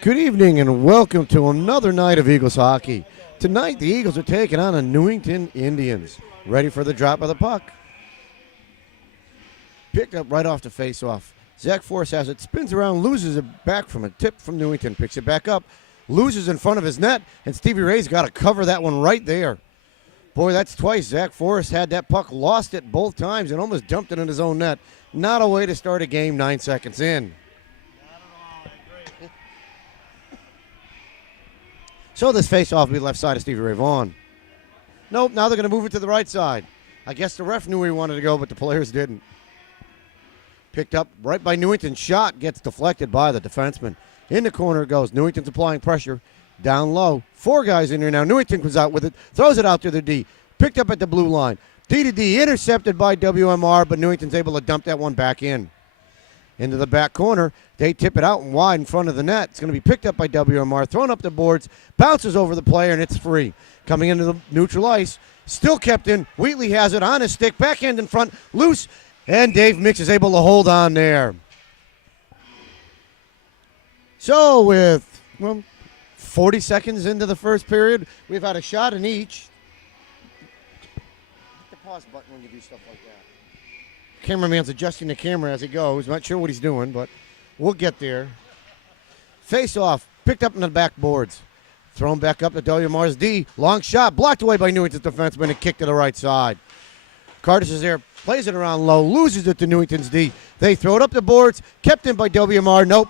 Good evening and welcome to another night of Eagles hockey. Tonight the Eagles are taking on the Newington Indians. Ready for the drop of the puck. Picked up right off the face-off. Zach Forrest has it, spins around, loses it back from a tip from Newington. Picks it back up, loses in front of his net, and Stevie Ray's got to cover that one right there. Boy, that's twice. Zach Forrest had that puck, lost it both times, and almost dumped it in his own net. Not a way to start a game 9 seconds in. So this face-off will be left side of Stevie Ray Vaughan. Nope, now they're going to move it to the right side. I guess the ref knew where he wanted to go, but the players didn't. Picked up right by Newington. Shot gets deflected by the defenseman. In the corner it goes. Newington's applying pressure. Down low. 4 guys in there now. Newington comes out with it. Throws it out to the D. Picked up at the blue line. D to D. Intercepted by WMR, but Newington's able to dump that one back in. Into the back corner. They tip it out and wide in front of the net. It's going to be picked up by WMR. Thrown up the boards. Bounces over the player, and it's free. Coming into the neutral ice. Still kept in. Wheatley has it on his stick. Backhand in front. Loose. And Dave Mix is able to hold on there. So with 40 seconds into the first period, we've had a shot in each. Hit the pause button when you do stuff like that. Cameraman's adjusting the camera as he goes. Not sure what he's doing, but we'll get there. Face off. Picked up in the backboards. Thrown back up to WMR's D. Long shot. Blocked away by Newington's defenseman and kicked to the right side. Curtis is there. Plays it around low. Loses it to Newington's D. They throw it up the boards. Kept in by WMR. Nope.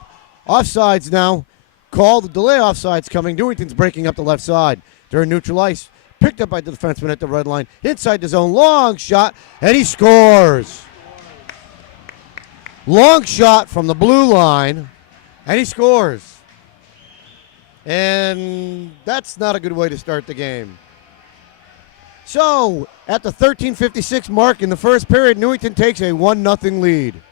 Offsides now. Called. The delay offsides coming. Newington's breaking up the left side. They're in neutral ice. Picked up by the defenseman at the red line. Inside the zone. Long shot. And he scores. Long shot from the blue line, and he scores. And that's not a good way to start the game. So, at the 13:56 mark in the first period, Newington takes a 1-0 lead. Next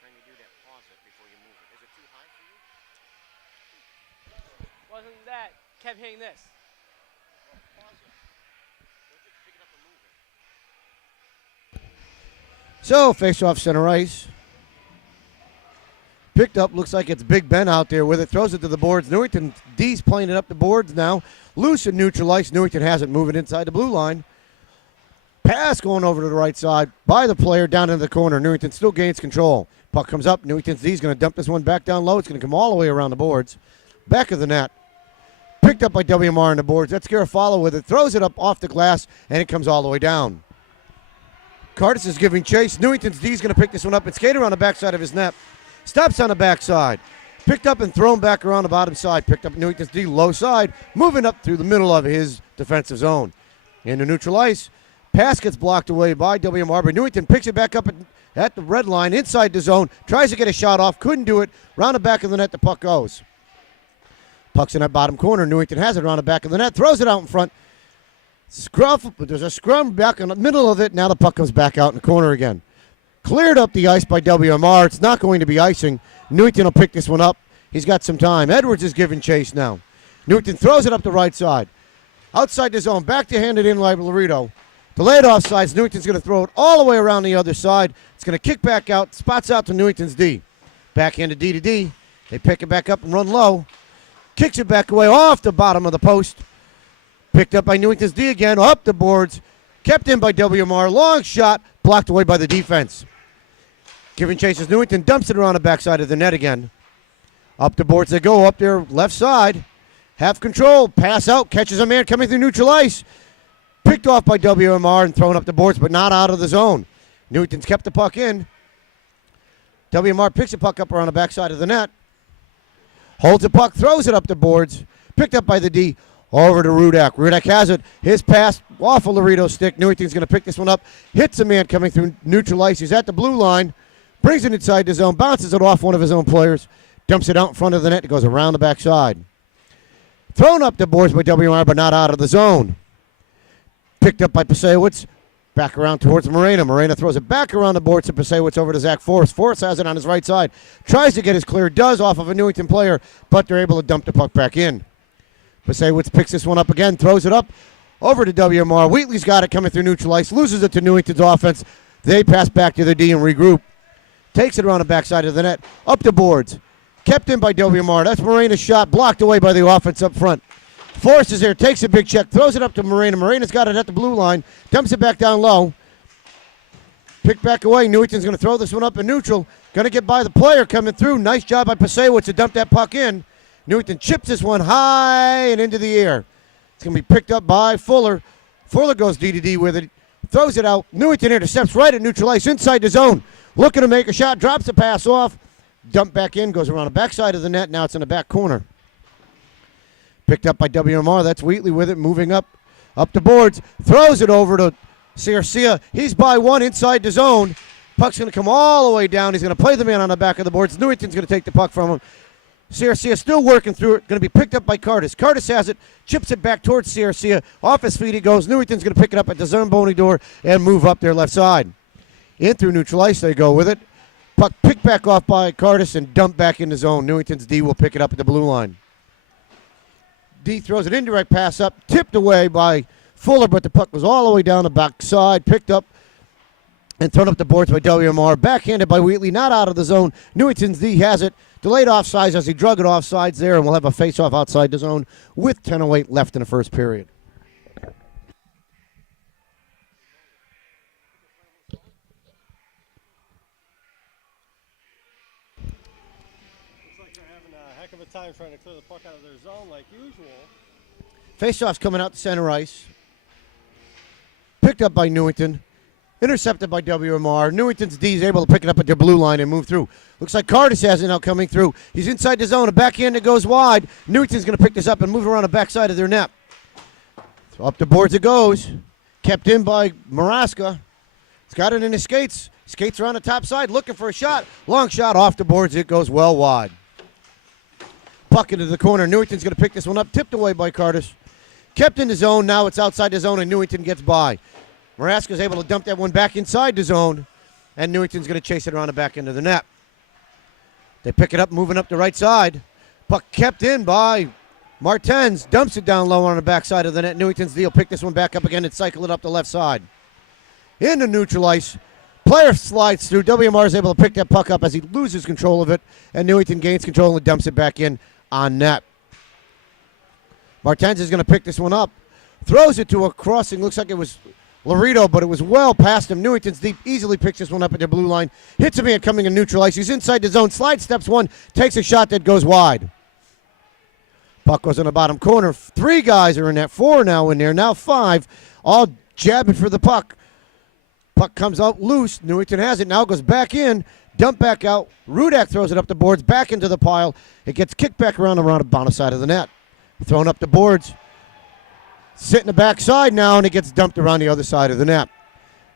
time you do that, pause it before you move it. Is it too high for you? Wasn't that. Kept hitting this. So, face-off center ice. Picked up, looks like it's Big Ben out there with it. Throws it to the boards. Newington D's playing it up the boards now. Loose in neutral ice. Newington has it moving inside the blue line. Pass going over to the right side by the player down into the corner. Newington still gains control. Puck comes up. Newington's D's going to dump this one back down low. It's going to come all the way around the boards. Back of the net. Picked up by WMR on the boards. That's Garofalo with it. Throws it up off the glass, and it comes all the way down. Curtis is giving chase. Newington's D's going to pick this one up and skate around the backside of his net. Stops on the backside. Picked up and thrown back around the bottom side. Picked up Newington's D low side. Moving up through the middle of his defensive zone. Into neutral ice. Pass gets blocked away by WMR, but Newington picks it back up at the red line inside the zone. Tries to get a shot off. Couldn't do it. Round the back of the net, the puck goes. Puck's in that bottom corner. Newington has it around the back of the net. Throws it out in front. Scruff, but there's a scrum back in the middle of it. Now the puck comes back out in the corner again. Cleared up the ice by WMR. It's not going to be icing. Newington will pick this one up. He's got some time. Edwards is giving chase now. Newington throws it up the right side. Outside the zone. Back to hand it in like Laredo. Delayed offsides. Newington's going to throw it all the way around the other side. It's going to kick back out. Spots out to Newington's D. Backhanded D to D. They pick it back up and run low. Kicks it back away off the bottom of the post. Picked up by Newington's D again, up the boards. Kept in by WMR. Long shot, blocked away by the defense. Giving chase as Newington dumps it around the backside of the net again. Up the boards they go, up there left side. Have control, pass out, catches a man coming through neutral ice. Picked off by WMR and thrown up the boards, but not out of the zone. Newington's kept the puck in. WMR picks the puck up around the backside of the net. Holds the puck, throws it up the boards. Picked up by the D. Over to Rudak. Rudak has it. His pass off a Laredo stick. Newington's going to pick this one up. Hits a man coming through neutral ice. He's at the blue line. Brings it inside the zone. Bounces it off one of his own players. Dumps it out in front of the net. It goes around the backside. Thrown up the boards by WMR, but not out of the zone. Picked up by Pasewicz. Back around towards Morena. Morena throws it back around the boards to Pasewicz over to Zach Forrest. Forrest has it on his right side. Tries to get his clear. Does off of a Newington player, but they're able to dump the puck back in. Pasewicz picks this one up again, throws it up over to WMR. Wheatley's got it coming through neutral ice, loses it to Newington's offense. They pass back to the D and regroup. takes it around the backside of the net, up the boards. Kept in by WMR. That's Morena's shot, blocked away by the offense up front. Forrest is there, takes a big check, throws it up to Morena. Morena's got it at the blue line, dumps it back down low. Picked back away. Newington's going to throw this one up in neutral. Going to get by the player coming through. Nice job by Pasewicz to dump that puck in. Newington chips this one high and into the air. It's going to be picked up by Fuller. Fuller goes D-to-D with it. Throws it out. Newington intercepts right at neutral ice inside the zone. Looking to make a shot. Drops the pass off. Dump back in. Goes around the backside of the net. Now it's in the back corner. Picked up by WMR. That's Wheatley with it. Moving up the boards. Throws it over to Garcia. He's by one inside the zone. Puck's going to come all the way down. He's going to play the man on the back of the boards. Newington's going to take the puck from him. Garcia still working through it. Going to be picked up by Curtis. Curtis has it. Chips it back towards Garcia. Off his feet he goes. Newington's going to pick it up at the Zamboni door and move up their left side. In through neutral ice they go with it. Puck picked back off by Curtis and dumped back in the zone. Newington's D will pick it up at the blue line. D throws an indirect pass up. Tipped away by Fuller, but the puck was all the way down the back side. Picked up and thrown up the boards by WMR. Backhanded by Wheatley, not out of the zone. Newington's D has it. Delayed offsides as he drug it offsides there, and we'll have a face-off outside the zone with 10:08 left in the first period. Looks like they're having a heck of a time trying to clear the puck out of their zone like usual. Face-off's coming out to center ice. Picked up by Newington. Intercepted by WMR. Newington's D is able to pick it up at their blue line and move through. Looks like Curtis has it now coming through. He's inside the zone. A backhand that goes wide. Newington's going to pick this up and move it around the backside of their net. So up the boards it goes. Kept in by Maraska. He's got it in his skates. Skates around the top side looking for a shot. Long shot off the boards. It goes well wide. Puck into the corner. Newington's going to pick this one up. Tipped away by Curtis. Kept in the zone. Now it's outside the zone and Newington gets by. Maraska's able to dump that one back inside the zone, and Newington's going to chase it around the back end of the net. They pick it up, moving up the right side. Puck kept in by Martens. Dumps it down low on the backside of the net. Newington's D will pick this one back up again and cycle it up the left side. Into neutral ice. Player slides through. WMR is able to pick that puck up as he loses control of it, and Newington gains control and dumps it back in on net. Martens is going to pick this one up. Throws it to a crossing. Looks like it was Laredo, but it was well past him. Newington's deep easily picks this one up at their blue line. Hits a man coming in neutral ice. He's inside the zone. Slide steps one. Takes a shot that goes wide. Puck goes in the bottom corner. 3 guys are in that. 4 now in there. Now 5. All jabbing for the puck. Puck comes out loose. Newington has it. Now goes back in. Dump back out. Rudak throws it up the boards. Back into the pile. It gets kicked back around the bottom side of the net. Thrown up the boards. Sit in the backside now, and it gets dumped around the other side of the net.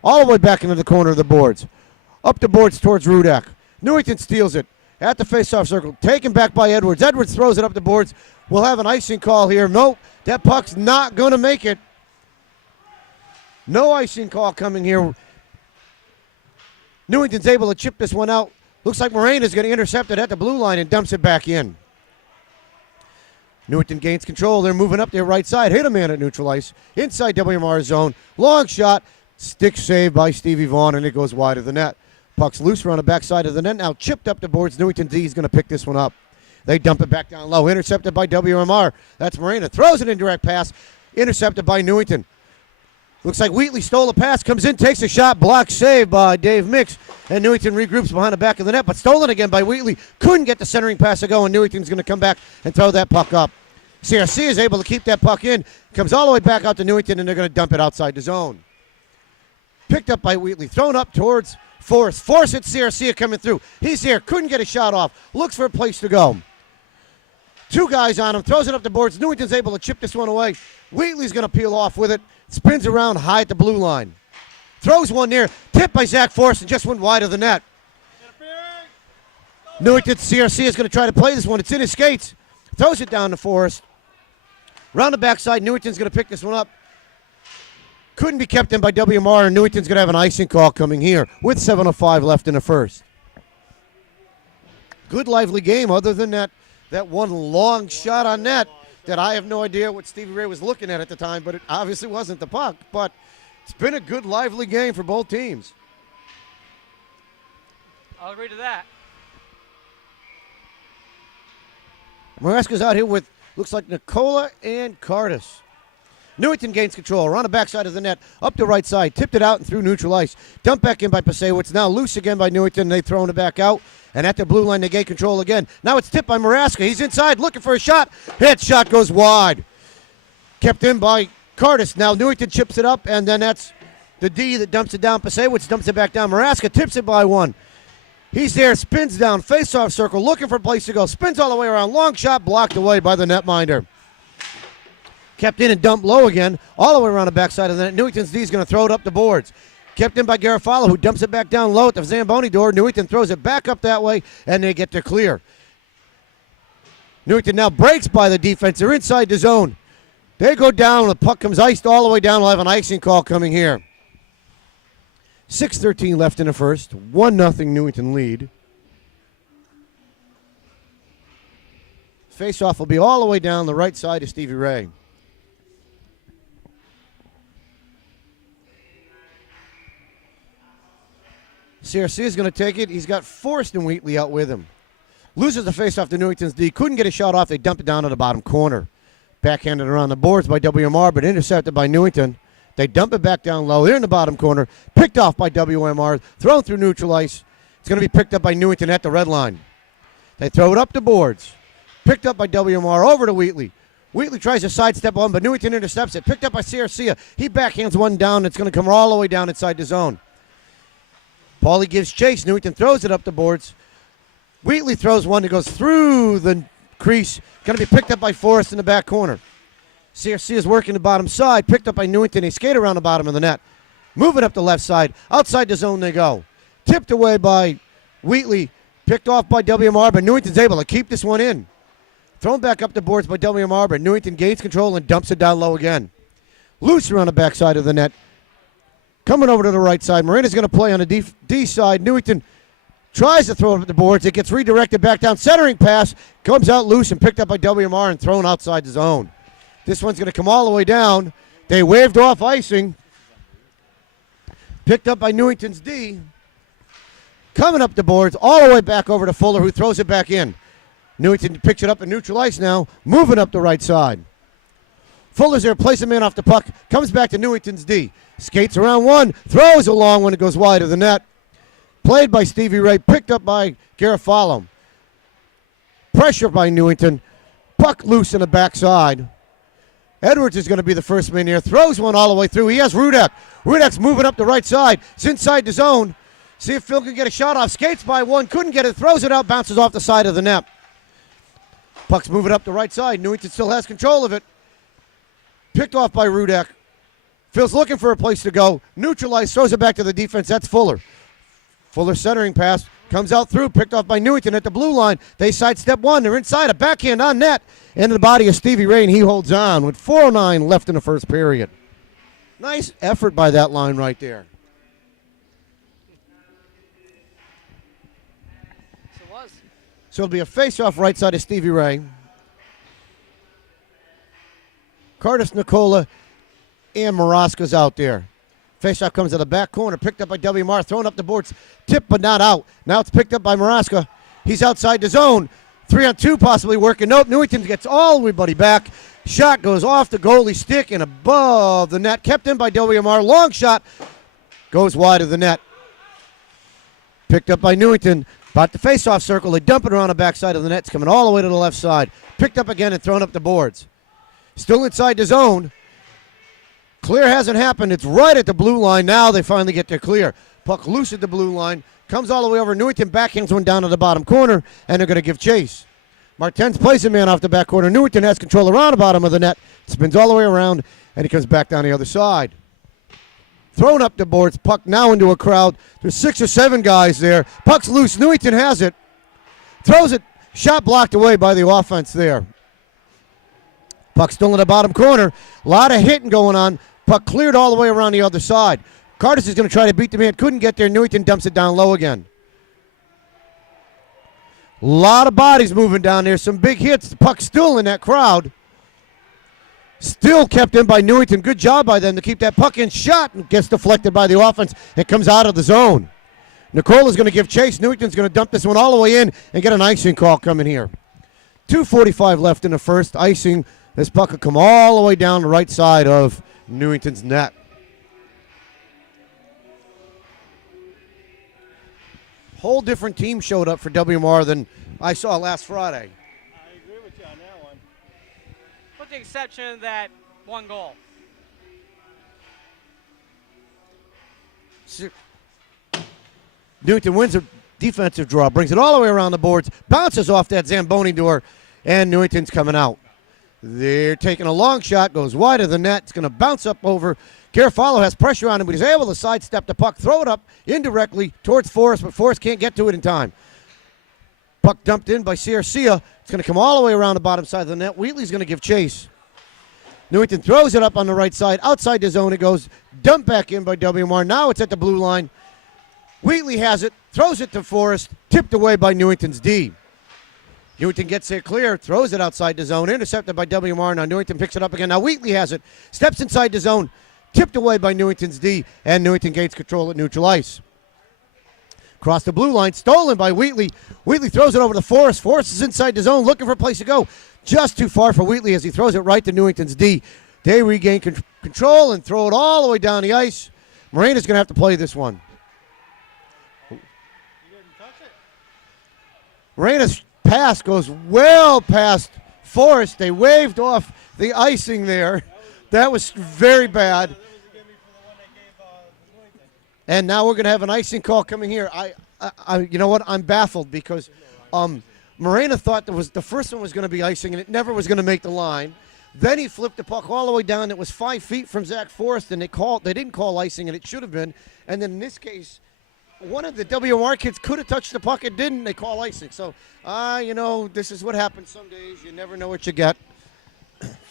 All the way back into the corner of the boards. Up the boards towards Rudak. Newington steals it at the face-off circle. Taken back by Edwards. Edwards throws it up the boards. We'll have an icing call here. Nope, that puck's not going to make it. No icing call coming here. Newington's able to chip this one out. Looks like Morena's going to intercept it at the blue line and dumps it back in. Newington gains control. They're moving up their right side. Hit a man at neutral ice. Inside WMR zone. Long shot. Stick save by Stevie Vaughn, and it goes wide of the net. Puck's loose around the backside of the net. Now chipped up the boards. Newington D is going to pick this one up. They dump it back down low. Intercepted by WMR. That's Morena. Throws an indirect pass. Intercepted by Newington. Looks like Wheatley stole a pass. Comes in, takes a shot. Block save by Dave Mix. And Newington regroups behind the back of the net, but stolen again by Wheatley. Couldn't get the centering pass to go, and Newington's going to come back and throw that puck up. CRC is able to keep that puck in. Comes all the way back out to Newington, and they're going to dump it outside the zone. Picked up by Wheatley. Thrown up towards Forrest. Forrest hits CRC coming through. He's here. Couldn't get a shot off. Looks for a place to go. 2 guys on him. Throws it up the boards. Newington's able to chip this one away. Wheatley's going to peel off with it. Spins around high at the blue line. Throws one there. Tipped by Zach Forrest and just went wide of the net. Newington CRC is going to try to play this one. It's in his skates. Throws it down to Forrest. Round the backside. Newington's going to pick this one up. Couldn't be kept in by WMR, and Newington's going to have an icing call coming here with 7:05 left in the first. Good lively game other than that one long shot on net that I have no idea what Stevie Ray was looking at the time, but it obviously wasn't the puck. But it's been a good lively game for both teams. I'll agree to that. Maraska's out here with, looks like Nicola and Cardis. Newington gains control, around the backside of the net, up the right side, tipped it out and through neutral ice. Dumped back in by Pasewicz, now loose again by Newington, they've thrown it back out. And at the blue line, they gain control again. Now it's tipped by Maraska, he's inside, looking for a shot. Hit, shot goes wide. Kept in by Cardis. Now Newington chips it up, and then that's the D that dumps it down. Pasewicz dumps it back down. Maraska tips it by one. He's there, spins down, face-off circle, looking for a place to go. Spins all the way around. Long shot blocked away by the netminder. Kept in and dumped low again, all the way around the backside of the net. Newington's D is going to throw it up the boards. Kept in by Garofalo, who dumps it back down low at the Zamboni door. Newington throws it back up that way, and they get to clear. Newington now breaks by the defense. They're inside the zone. They go down, the puck comes iced all the way down. We'll have an icing call coming here. 6:13 left in the first. 1-0 Newington lead. Face-off will be all the way down the right side of Stevie Ray. CRC is going to take it. He's got Forrest and Wheatley out with him. Loses the face-off to Newington's D. Couldn't get a shot off. They dump it down to the bottom corner. Backhanded around the boards by WMR, but intercepted by Newington. They dump it back down low. They're in the bottom corner. Picked off by WMR. Thrown through neutral ice. It's going to be picked up by Newington at the red line. They throw it up the boards. Picked up by WMR over to Wheatley. Wheatley tries to sidestep one, but Newington intercepts it. Picked up by CRC. He backhands one down. It's going to come all the way down inside the zone. Paulie gives chase. Newington throws it up the boards. Wheatley throws one that goes through the crease. Going to be picked up by Forrest in the back corner. CRC is working the bottom side. Picked up by Newington. They skate around the bottom of the net. Moving up the left side. Outside the zone they go. Tipped away by Wheatley. Picked off by WMR, but Newington's able to keep this one in. Thrown back up the boards by WMR, but Newington gains control and dumps it down low again. Loose around the backside of the net. Coming over to the right side. Marina's going to play on the D side. Newington tries to throw it up the boards. It gets redirected back down. Centering pass. Comes out loose and picked up by WMR and thrown outside the zone. This one's going to come all the way down. They waved off icing. Picked up by Newington's D. Coming up the boards all the way back over to Fuller, who throws it back in. Newington picks it up in neutral ice now. Moving up the right side. Fuller's there, plays a man off the puck. Comes back to Newington's D. Skates around one. Throws a long one. It goes wide of the net. Played by Stevie Ray. Picked up by Garofalo. Pressure by Newington. Puck loose in the backside. Edwards is going to be the first man here. Throws one all the way through. He has Rudek. Rudek's moving up the right side. It's inside the zone. See if Phil can get a shot off. Skates by one. Couldn't get it. Throws it out. Bounces off the side of the net. Puck's moving up the right side. Newington still has control of it. Picked off by Rudek. Phil's looking for a place to go. Neutralized. Throws it back to the defense. That's Fuller. Fuller centering pass. Comes out through. Picked off by Newington at the blue line. They sidestep one. They're inside. A backhand on net. Into the body of Stevie Ray, and he holds on with 4:09 left in the first period. Nice effort by that line right there. Yes, it was. So it'll be a face-off right side of Stevie Ray. Curtis, Nicola, and Maraska's out there. Face-off comes to the back corner, picked up by WMR, thrown up the boards, tipped but not out. Now it's picked up by Maraska. He's outside the zone. 3-on-2 possibly working. Nope, Newington gets all everybody back. Shot goes off the goalie stick and above the net. Kept in by WMR. Long shot goes wide of the net. Picked up by Newington. About the face-off circle. They dump it around the backside of the net. It's coming all the way to the left side. Picked up again and thrown up the boards. Still inside the zone. Clear hasn't happened. It's right at the blue line. Now they finally get their clear. Puck loose at the blue line. Comes all the way over. Newington backhands one down to the bottom corner, and they're going to give chase. Martens plays a man off the back corner. Newington has control around the bottom of the net. Spins all the way around, and he comes back down the other side. Thrown up the boards. Puck now into a crowd. There's 6 or 7 guys there. Puck's loose. Newington has it. Throws it. Shot blocked away by the offense there. Puck still in the bottom corner. A lot of hitting going on. Puck cleared all the way around the other side. Cardis is going to try to beat the man. Couldn't get there. Newington dumps it down low again. A lot of bodies moving down there. Some big hits. The puck's still in that crowd. Still kept in by Newington. Good job by them to keep that puck in. Shot and gets deflected by the offense. It comes out of the zone. Nicola's going to give chase. Newington's going to dump this one all the way in and get an icing call coming here. 2:45 left in the first. Icing. This puck will come all the way down the right side of Newington's net. Whole different team showed up for WMR than I saw last Friday. I agree with you on that one. With the exception of that one goal. Newington wins a defensive draw, brings it all the way around the boards, bounces off that Zamboni door, and Newington's coming out. They're taking a long shot, goes wide of the net. It's going to bounce up over. Garofalo has pressure on him, but he's able to sidestep the puck, throw it up indirectly towards Forrest, but Forrest can't get to it in time. Puck dumped in by Garcia. It's going to come all the way around the bottom side of the net. Wheatley's going to give chase. Newington throws it up on the right side. Outside the zone it goes. Dumped back in by WMR. Now it's at the blue line. Wheatley has it, throws it to Forrest, tipped away by Newington's D. Newington gets it clear, throws it outside the zone, intercepted by WMR. Now Newington picks it up again. Now Wheatley has it, steps inside the zone, tipped away by Newington's D, and Newington gains control at neutral ice. Across the blue line, stolen by Wheatley. Wheatley throws it over to Forrest. Forrest is inside the zone, looking for a place to go. Just too far for Wheatley as he throws it right to Newington's D. They regain control and throw it all the way down the ice. Morena's going to have to play this one. You didn't touch it. Morena's pass goes well past Forrest. They waved off the icing there. That was very bad. That was a gimme for the one they gave Newington. And now we're going to have an icing call coming here. You know what? I'm baffled because Morena thought the first one was going to be icing and it never was going to make the line. Then he flipped the puck all the way down. It was 5 feet from Zach Forrest, and they didn't call icing, and it should have been. And then in this case, one of the WMR kids could have touched the puck. It didn't. They call icing. So, this is what happens some days. You never know what you get.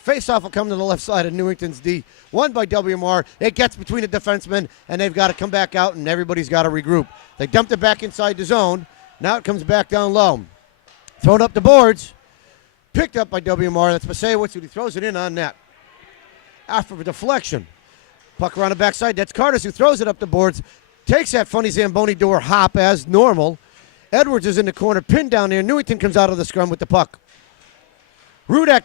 Face-off will come to the left side of Newington's D. Won by WMR. It gets between the defensemen, and they've got to come back out, and everybody's got to regroup. They dumped it back inside the zone. Now it comes back down low. Thrown up the boards. Picked up by WMR. That's Pasewicz, who throws it in on net. After a deflection. Puck around the backside. That's Carter, who throws it up the boards. Takes that funny Zamboni door hop as normal. Edwards is in the corner, pinned down there. Newington comes out of the scrum with the puck. Rudak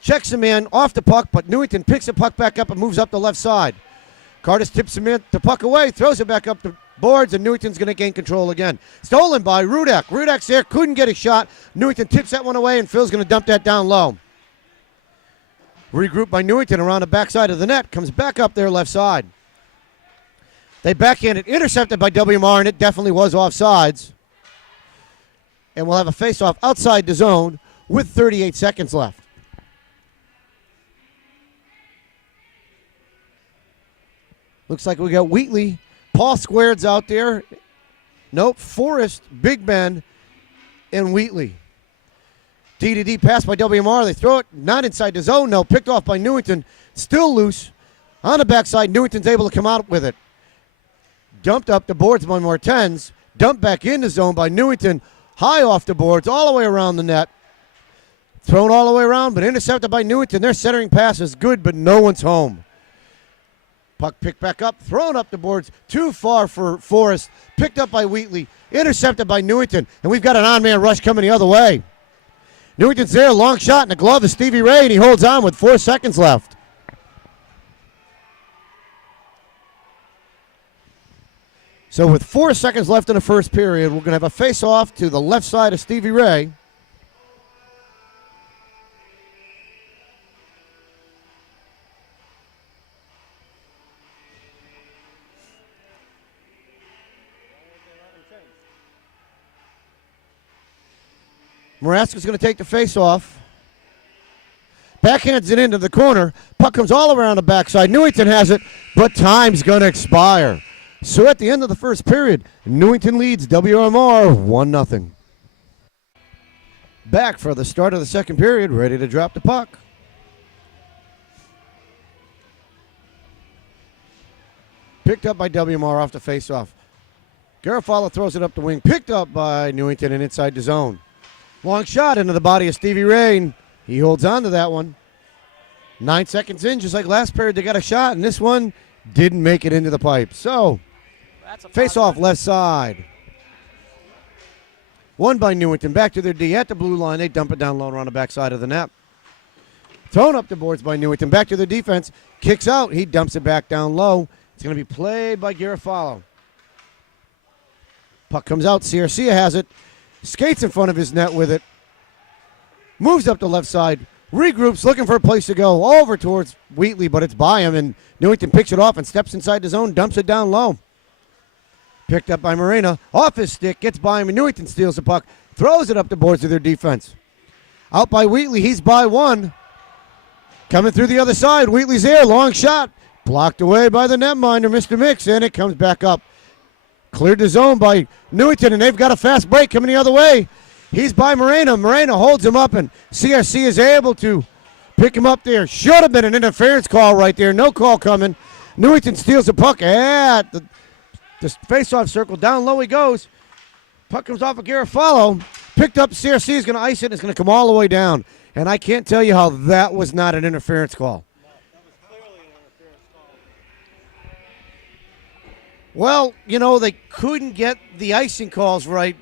checks the man off the puck, but Newington picks the puck back up and moves up the left side. Curtis tips the puck away, throws it back up the boards, and Newington's going to gain control again. Stolen by Rudak. Rudak's there, couldn't get a shot. Newington tips that one away, and Phil's going to dump that down low. Regrouped by Newington around the backside of the net. Comes back up there left side. They backhand it, intercepted by WMR, and it definitely was offsides. And we'll have a face-off outside the zone with 38 seconds left. Looks like we got Wheatley. Paul Squared's out there. Nope, Forrest, Big Ben, and Wheatley. D-to-D pass by WMR. They throw it, not inside the zone, no. Picked off by Newington. Still loose. On the backside, Newington's able to come out with it. Dumped up the boards by Martens. Dumped back in the zone by Newington. High off the boards, all the way around the net. Thrown all the way around, but intercepted by Newington. Their centering pass is good, but no one's home. Puck picked back up, thrown up the boards, too far for Forrest. Picked up by Wheatley, intercepted by Newington, and we've got an on-man rush coming the other way. Newington's there, long shot in the glove of Stevie Ray, and he holds on with 4 seconds left. So with 4 seconds left in the first period, we're going to have a face-off to the left side of Stevie Ray. Maraska's going to take the face-off. Backhands it into the corner. Puck comes all around the backside. Newington has it, but time's going to expire. So at the end of the first period, Newington leads WMR 1-0. Back for the start of the second period, ready to drop the puck. Picked up by WMR off the face-off. Garofalo throws it up the wing. Picked up by Newington and inside the zone. Long shot into the body of Stevie Ray. He holds on to that one. 9 seconds in, just like last period, they got a shot, and this one didn't make it into the pipe. So, That's a Face off positive. left side. Won by Newington. Back to their D at the blue line. They dump it down low around the backside of the net. Thrown up the boards by Newington. Back to their defense. Kicks out. He dumps it back down low. It's going to be played by Garofalo. Puck comes out. CRC has it. Skates in front of his net with it. Moves up the left side. Regroups, looking for a place to go. Over towards Wheatley, but it's by him. And Newington picks it off and steps inside the zone. Dumps it down low. Picked up by Morena. Off his stick. Gets by him. And Newington steals the puck. Throws it up the boards to their defense. Out by Wheatley. He's by one. Coming through the other side. Wheatley's there. Long shot. Blocked away by the netminder, Mr. Mix. And it comes back up. Cleared the zone by Newington. And they've got a fast break coming the other way. He's by Morena. Morena holds him up. And CRC is able to pick him up there. Should have been an interference call right there. No call coming. Newington steals the puck at the face-off circle. Down low he goes. Puck comes off of Garofalo. Picked up. CRC is going to ice it. It's going to come all the way down. And I can't tell you how that was not an interference call. That was clearly an interference call. Well, you know, they couldn't get the icing calls right.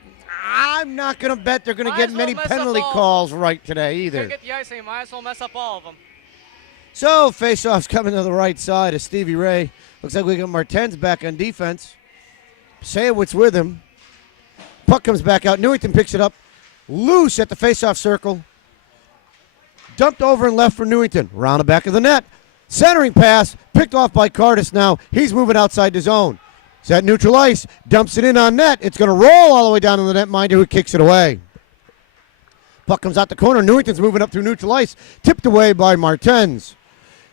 I'm not going to bet they're going to Might get as well many mess up penalty all. calls right today Can't either. get the icing. Might as well mess up all of them. So, face-off's coming to the right side of Stevie Ray. Looks like we got Martens back on defense. Sayowitz with him. Puck comes back out. Newington picks it up. Loose at the face-off circle. Dumped over and left for Newington. Round the back of the net. Centering pass. Picked off by Cardis now. He's moving outside the zone. He's at neutral ice. Dumps it in on net. It's going to roll all the way down to the netminder who kicks it away. Puck comes out the corner. Newington's moving up through neutral ice. Tipped away by Martens.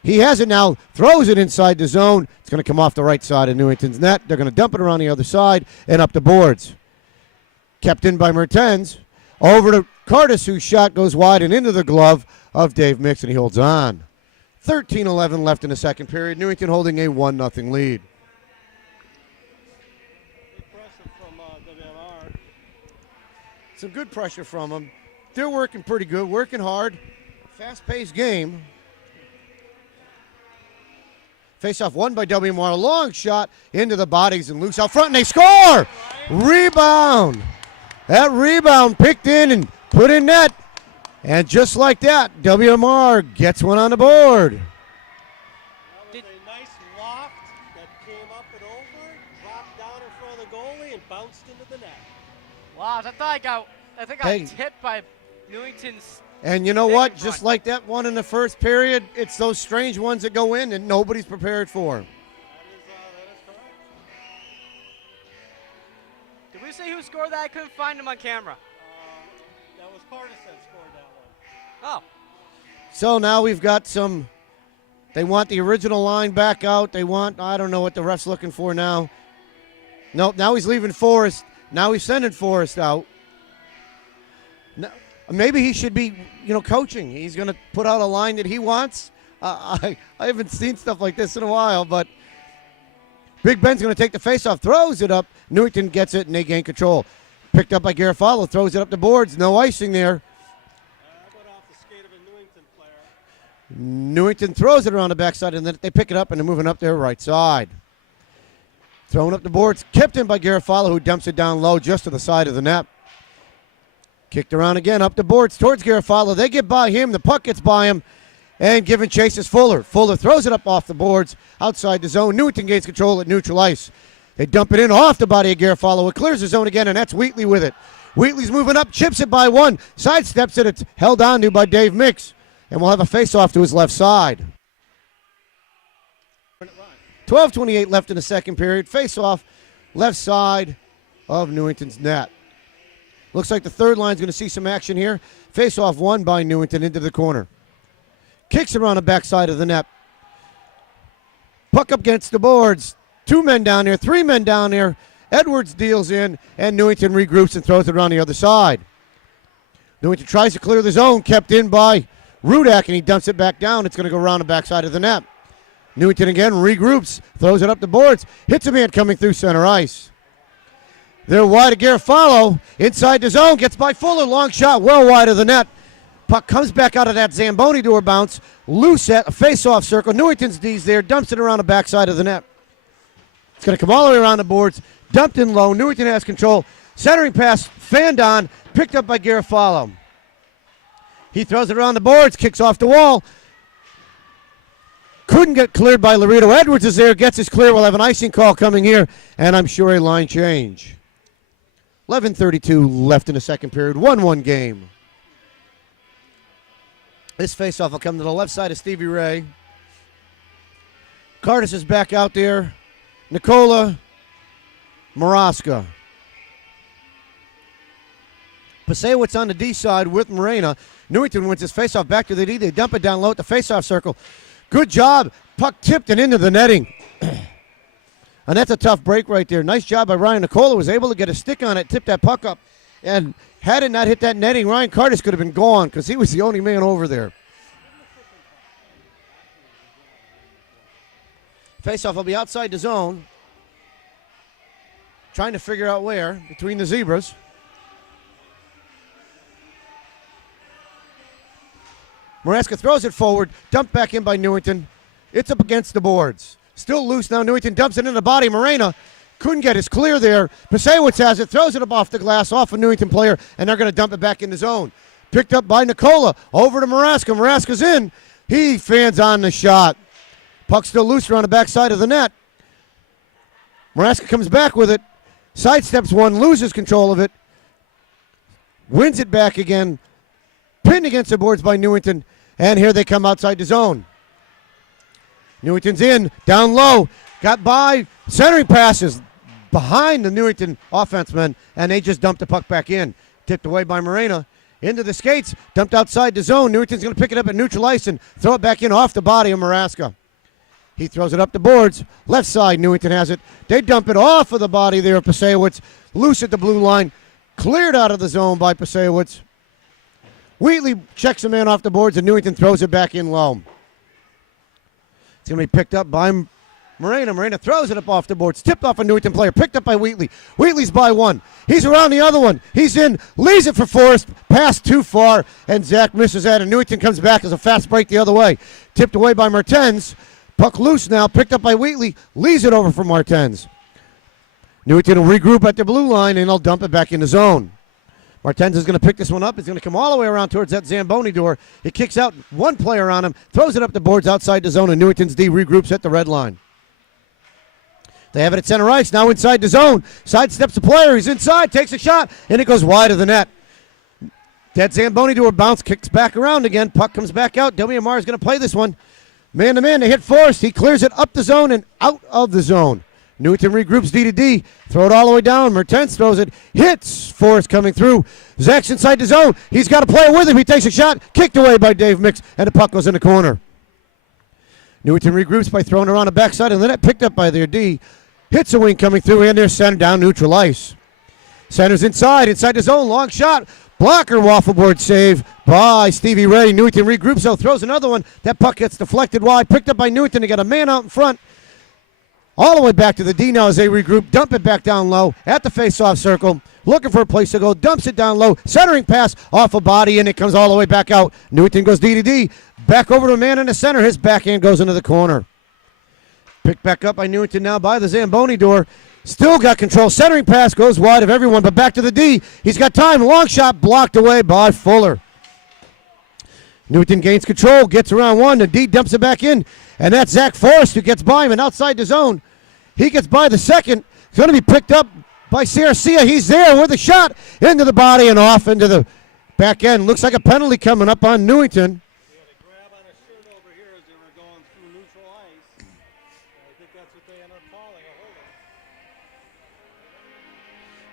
He has it now. Throws it inside the zone. It's going to come off the right side of Newington's net. They're going to dump it around the other side and up the boards. Kept in by Martens. Over to Cardis, whose shot goes wide and into the glove of Dave Mix, and he holds on. 13-11 left in the second period. Newington holding a 1-0 lead. Big pressure from WMR. Some good pressure from them. They're working pretty good, working hard. Fast-paced game. Face-off won by WMR. Long shot into the bodies and loose out front, and they score! Rebound. That rebound picked in and put in net. And just like that, WMR gets one on the board. That was a nice loft that came up and over, dropped down in front of the goalie, and bounced into the net. Wow, I think I Hey. got hit by Newington's. And you know what? Big Just run. like that one in the first period, it's those strange ones that go in and nobody's prepared for. That is correct. Did we say who scored that? I couldn't find him on camera. That was Cardis that scored that one. Oh, So now we've got some, they want the original line back out. They want, I don't know what the ref's looking for now. Nope, now he's leaving Forrest. Now he's sending Forrest out. No, maybe he should be, coaching. He's going to put out a line that he wants. I haven't seen stuff like this in a while, but Big Ben's going to take the faceoff, throws it up. Newington gets it, and they gain control. Picked up by Garofalo, throws it up the boards. No icing there. That went off the skate of a Newington player. Newington throws it around the backside, and then they pick it up, and they're moving up their right side. Throwing up the boards, kept in by Garofalo, who dumps it down low just to the side of the net. Kicked around again, up the boards towards Garofalo. They get by him. The puck gets by him, and giving chase is Fuller. Fuller throws it up off the boards outside the zone. Newington gains control at neutral ice. They dump it in off the body of Garofalo. It clears the zone again, and that's Wheatley with it. Wheatley's moving up, chips it by one, sidesteps it. It's held on to by Dave Mix, and we'll have a face-off to his left side. 12:28 left in the second period. Face-off, left side of Newington's net. Looks like the third line's going to see some action here. Face-off won by Newington into the corner. Kicks it around the backside of the net. Puck up against the boards. 2 men down there, 3 men down there. Edwards deals in, and Newington regroups and throws it around the other side. Newington tries to clear the zone, kept in by Rudak, and he dumps it back down. It's going to go around the backside of the net. Newington again regroups, throws it up the boards, hits a man coming through center ice. They're wide of Garofalo, inside the zone, gets by Fuller, long shot, well wide of the net. Puck comes back out of that Zamboni door bounce, loose at a face-off circle. Newington's D's there, dumps it around the backside of the net. It's going to come all the way around the boards. Dumped in low. Newington has control. Centering pass, fanned on, picked up by Garofalo. He throws it around the boards, kicks off the wall. Couldn't get cleared by Laredo. Edwards is there, gets his clear. We'll have an icing call coming here, and I'm sure a line change. 11:32 left in the second period. 1-1 game. This faceoff will come to the left side of Stevie Ray. Curtis is back out there. Nikola Maraska. Pasewicz on the D side with Morena. Newington wins his faceoff back to the D. They dump it down low at the faceoff circle. Good job. Puck tipped and into the netting. And that's a tough break right there. Nice job by Ryan. Nikola was able to get a stick on it, tip that puck up. And had it not hit that netting, Ryan Curtis could have been gone because he was the only man over there. Faceoff will be outside the zone. Trying to figure out where, between the zebras. Maraska throws it forward, dumped back in by Newington. It's up against the boards. Still loose now. Newington dumps it in the body. Morena couldn't get his clear there. Pasewicz has it, throws it up off the glass, off a Newington player, and they're going to dump it back in the zone. Picked up by Nikola. Over to Maraska. Maraska's in. He fans on the shot. Puck still loose around the backside of the net. Maraska comes back with it. Sidesteps one, loses control of it. Wins it back again. Pinned against the boards by Newington. And here they come outside the zone. Newington's in, down low, got by, centering passes behind the Newington offensemen, and they just dumped the puck back in. Tipped away by Morena. Into the skates, dumped outside the zone. Newington's going to pick it up at neutral ice and throw it back in off the body of Maraska. He throws it up the boards. Left side, Newington has it. They dump it off of the body there of Pasewicz. Loose at the blue line. Cleared out of the zone by Pasewicz. Wheatley checks the man off the boards, and Newington throws it back in low. It's going to be picked up by Morena. Morena throws it up off the boards. Tipped off a Newington player. Picked up by Wheatley. Wheatley's by one. He's around the other one. He's in. Leaves it for Forrest. Pass too far, and Zach misses that, and Newington comes back as a fast break the other way. Tipped away by Martens. Puck loose now. Picked up by Wheatley. Leaves it over for Martens. Newington will regroup at the blue line, and they'll dump it back in the zone. Martens is going to pick this one up. He's going to come all the way around towards that Zamboni door. He kicks out one player on him, throws it up the boards outside the zone, and Newington's D regroups at the red line. They have it at center ice, now inside the zone. Sidesteps the player. He's inside, takes a shot, and it goes wide of the net. That Zamboni door bounce, kicks back around again. Puck comes back out. WMR is going to play this one. Man-to-man, they hit Forrest. He clears it up the zone and out of the zone. Newington regroups D to D. Throw it all the way down. Mertens throws it. Hits. Forrest coming through. Zach's inside the zone. He's got a player with him. He takes a shot. Kicked away by Dave Mix. And the puck goes in the corner. Newington regroups by throwing it around the backside of the net. Picked up by their D. Hits a wing coming through. And they're sent down neutral ice. Center's inside the zone. Long shot. Blocker waffle board save by Stevie Ray. Newington regroups though. Throws another one. That puck gets deflected wide. Picked up by Newington. They got a man out in front. All the way back to the D now as they regroup. Dump it back down low at the face-off circle. Looking for a place to go. Dumps it down low. Centering pass off a body, and it comes all the way back out. Newington goes D to D. Back over to a man in the center. His backhand goes into the corner. Picked back up by Newington now by the Zamboni door. Still got control. Centering pass goes wide of everyone, but back to the D. He's got time. Long shot blocked away by Fuller. Newington gains control. Gets around one. The D dumps it back in. And that's Zach Forrest who gets by him and outside the zone. He gets by the second. It's going to be picked up by Sarcia. He's there with a shot into the body and off into the back end. Looks like a penalty coming up on Newington. He had a grab on his shirt over here as they were going through neutral ice. I think that's what they ended up calling a holding.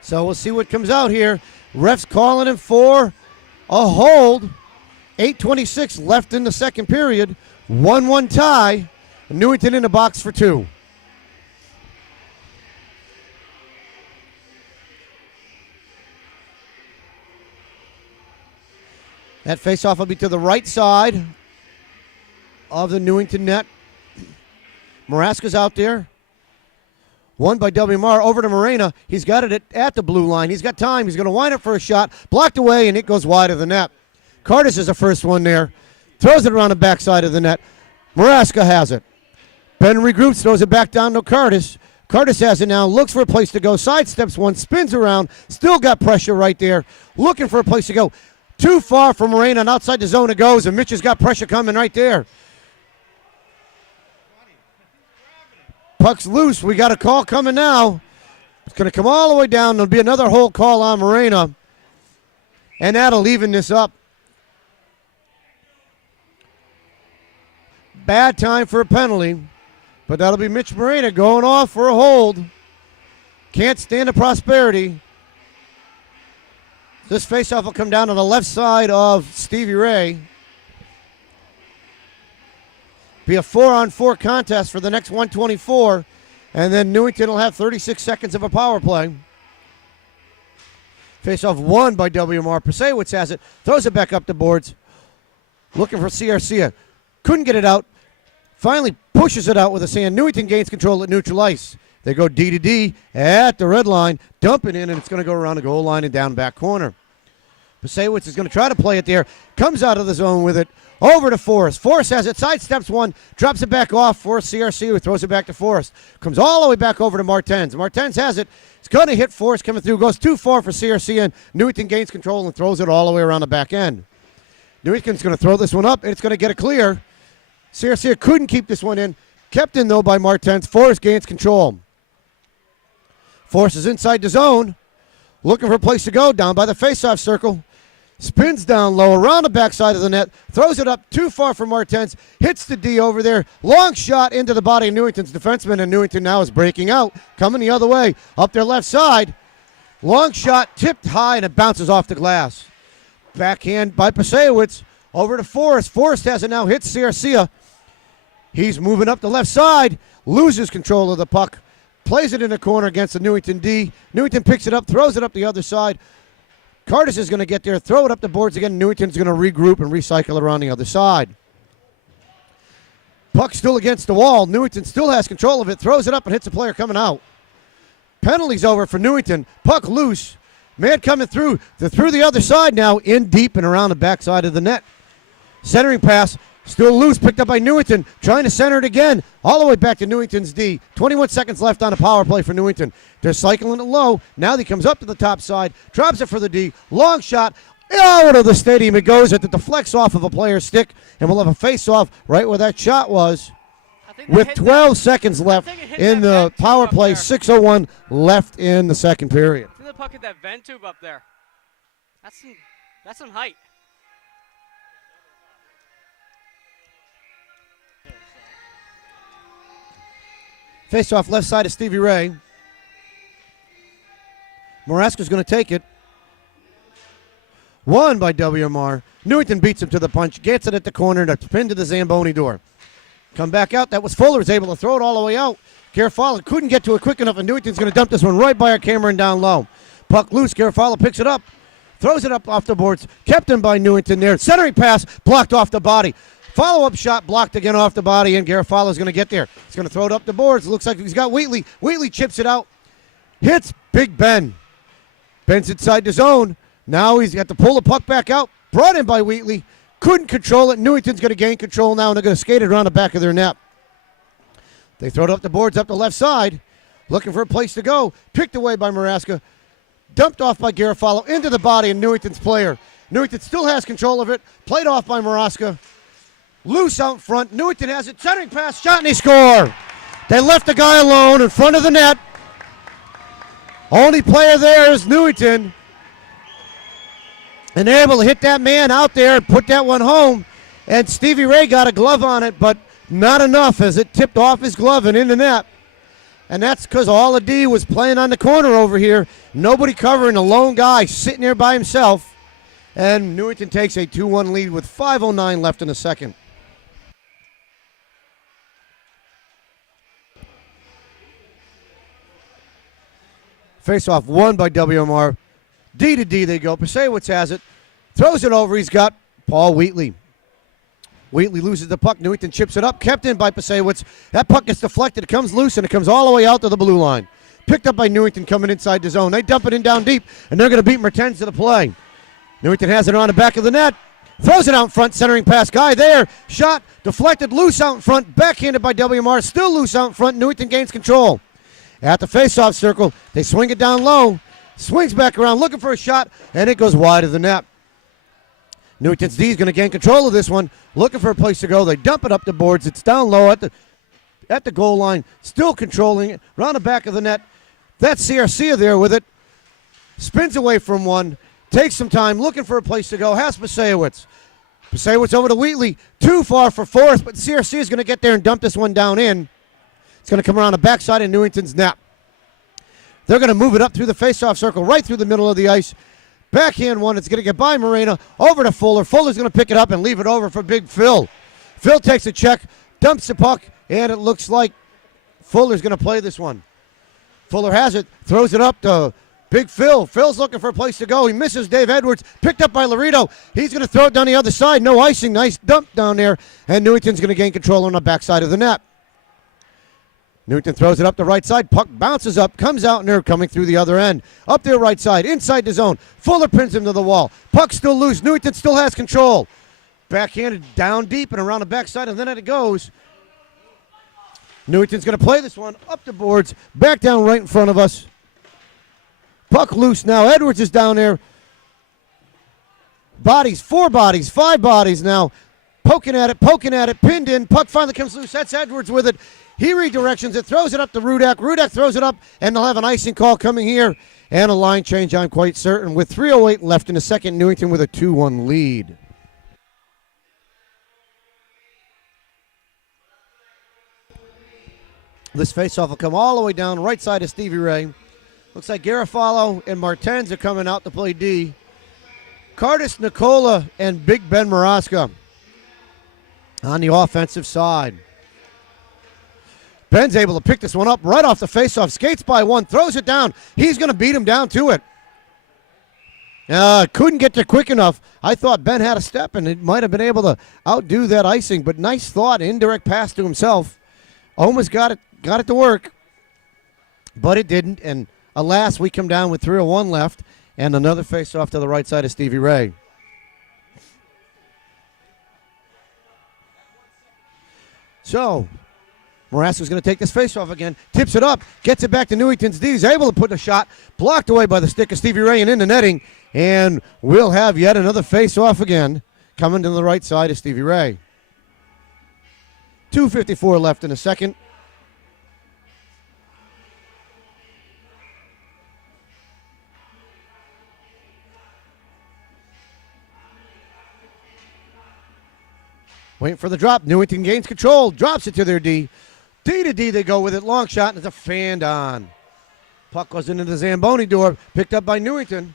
So we'll see what comes out here. Refs calling him for a hold. 8:26 left in the second period. 1-1 tie. Newington in the box for two. That faceoff will be to the right side of the Newington net. Maraska's out there. Won by WMR over to Morena. He's got it at the blue line. He's got time. He's going to wind up for a shot. Blocked away, and it goes wide of the net. Curtis is the first one there. Throws it around the backside of the net. Maraska has it. Ben regroups, throws it back down to Curtis. Curtis has it now, looks for a place to go, sidesteps one, spins around, still got pressure right there, looking for a place to go. Too far from Moreno, and outside the zone it goes, and Mitch has got pressure coming right there. Puck's loose. We got a call coming now. It's going to come all the way down. There'll be another hold call on Moreno, and that'll even this up. Bad time for a penalty, but that'll be Mitch Moreno going off for a hold. Can't stand the prosperity. This faceoff will come down to the left side of Stevie Ray. Be a 4-on-4 contest for the next 124, and then Newington will have 36 seconds of a power play. Faceoff won by WMR. Pasewicz has it, throws it back up the boards, looking for CRC. Couldn't get it out. Finally pushes it out with a sand. Newington gains control at neutral ice. They go D to D at the red line, dump it in, and it's going to go around the goal line and down back corner. Pasewicz is going to try to play it there. Comes out of the zone with it. Over to Forrest. Forrest has it. Sidesteps one. Drops it back off for CRC, who throws it back to Forrest. Comes all the way back over to Martens. Martens has it. It's going to hit Forrest coming through. Goes too far for CRC, and Newington gains control and throws it all the way around the back end. Newington's going to throw this one up, and it's going to get a clear. CRC couldn't keep this one in. Kept in, though, by Martens. Forrest gains control. Forrest is inside the zone. Looking for a place to go. Down by the faceoff circle. Spins down low, around the backside of the net, throws it up too far for Martens, hits the D over there, long shot into the body of Newington's defenseman, and Newington now is breaking out, coming the other way, up their left side. Long shot, tipped high, and it bounces off the glass. Backhand by Pasewicz, over to Forrest. Forrest has it now, hits Garcia. He's moving up the left side, loses control of the puck, plays it in the corner against the Newington D. Newington picks it up, throws it up the other side. Curtis is going to get there, throw it up the boards again. Newington's going to regroup and recycle around the other side. Puck still against the wall. Newington still has control of it, throws it up and hits a player coming out. Penalty's over for Newington. Puck loose. Man coming through. They're through the other side now, in deep and around the backside of the net. Centering pass, still loose, picked up by Newington, trying to center it again, all the way back to Newington's D. 21 seconds left on a power play for Newington. They're cycling it low. Now he comes up to the top side, drops it for the D. Long shot, out of the stadium it goes. It deflects off of a player's stick, and we'll have a face-off right where that shot was. With 12 seconds left in the power play, 6:01 left in the second period. I think the puck hit that vent tube up there. That's some height. Face-off left side of Stevie Ray. Moraska's going to take it. Won by WMR. Newington beats him to the punch, gets it at the corner, that's pinned to the Zamboni door. Come back out. That was Fuller, was able to throw it all the way out. Garofalo couldn't get to it quick enough, and Newington's going to dump this one right by our camera and down low. Puck loose. Garofalo picks it up, throws it up off the boards. Kept him by Newington there. Centering pass blocked off the body. Follow-up shot blocked again off the body, and Garofalo's going to get there. He's going to throw it up the boards. It looks like he's got Wheatley. Wheatley chips it out. Hits Big Ben. Ben's inside the zone. Now he's got to pull the puck back out. Brought in by Wheatley. Couldn't control it. Newington's going to gain control now, and they're going to skate it around the back of their net. They throw it up the boards up the left side. Looking for a place to go. Picked away by Moraska. Dumped off by Garofalo into the body of Newington's player. Newington still has control of it. Played off by Moraska. Loose out front. Newington has it. Centering pass. Shot, and they score. They left the guy alone in front of the net. Only player there is Newington. And they're able to hit that man out there and put that one home. And Stevie Ray got a glove on it, but not enough as it tipped off his glove and in the net. And that's because all of D was playing on the corner over here. Nobody covering, a lone guy sitting there by himself. And Newington takes a 2-1 lead with 5:09 left in the second. Face-off won by WMR. D to D they go. Pasewicz has it. Throws it over. He's got Paul Wheatley. Wheatley loses the puck. Newington chips it up. Kept in by Pasewicz. That puck gets deflected. It comes loose, and it comes all the way out to the blue line. Picked up by Newington coming inside the zone. They dump it in down deep, and they're going to beat Mertens to the play. Newington has it around the back of the net. Throws it out in front. Centering pass. Guy there. Shot. Deflected. Loose out in front. Backhanded by WMR. Still loose out in front. Newington gains control. at the faceoff circle. They swing it down low. Swings back around looking for a shot, and it goes wide of the net. Newington's D is going to gain control of this one, looking for a place to go. They dump it up the boards. It's down low at the goal line, still controlling it, around the back of the net. That's CRC there with it. Spins away from one, takes some time, looking for a place to go. Has Pasewicz. Pasewicz over to Wheatley. Too far for fourth, but CRC is going to get there and dump this one down in. It's going to come around the backside of Newington's net. They're going to move it up through the faceoff circle, right through the middle of the ice. Backhand one, it's going to get by Moreno, over to Fuller. Fuller's going to pick it up and leave it over for Big Phil. Phil takes a check, dumps the puck, and it looks like Fuller's going to play this one. Fuller has it, throws it up to Big Phil. Phil's looking for a place to go. He misses Dave Edwards, picked up by Laredo. He's going to throw it down the other side. No icing, nice dump down there, and Newington's going to gain control on the backside of the net. Newington throws it up the right side. Puck bounces up, comes out, and they're coming through the other end. Up their right side, inside the zone. Fuller pins him to the wall. Puck still loose. Newington still has control. Backhanded down deep and around the backside, and then it goes. Newington's going to play this one up the boards, back down right in front of us. Puck loose now. Edwards is down there. Bodies, 4 bodies, 5 bodies now. Poking at it, pinned in. Puck finally comes loose. That's Edwards with it. He redirections it, throws it up to Rudak. Rudak throws it up, and they'll have an icing call coming here. And a line change, I'm quite certain. With 3:08 left in the second, Newington with a 2-1 lead. This faceoff will come all the way down right side of Stevie Ray. Looks like Garofalo and Martens are coming out to play D. Cardis, Nicola, and Big Ben Maraska on the offensive side. Ben's able to pick this one up right off the faceoff. Skates by one, throws it down. He's going to beat him down to it. Couldn't get there quick enough. I thought Ben had a step, and it might have been able to outdo that icing, but nice thought, indirect pass to himself. Almost got it to work, but it didn't, and alas, we come down with 3:01 left, and another faceoff to the right side of Stevie Ray. So, Maraska's going to take this faceoff again, tips it up, gets it back to Newington's D. He's able to put a shot, blocked away by the stick of Stevie Ray and in the netting, and we'll have yet another faceoff again coming to the right side of Stevie Ray. 2:54 left in the second. Waiting for the drop. Newington gains control, drops it to their D. D to D they go with it. Long shot, and it's a fanned on. Puck goes into the Zamboni door, picked up by Newington.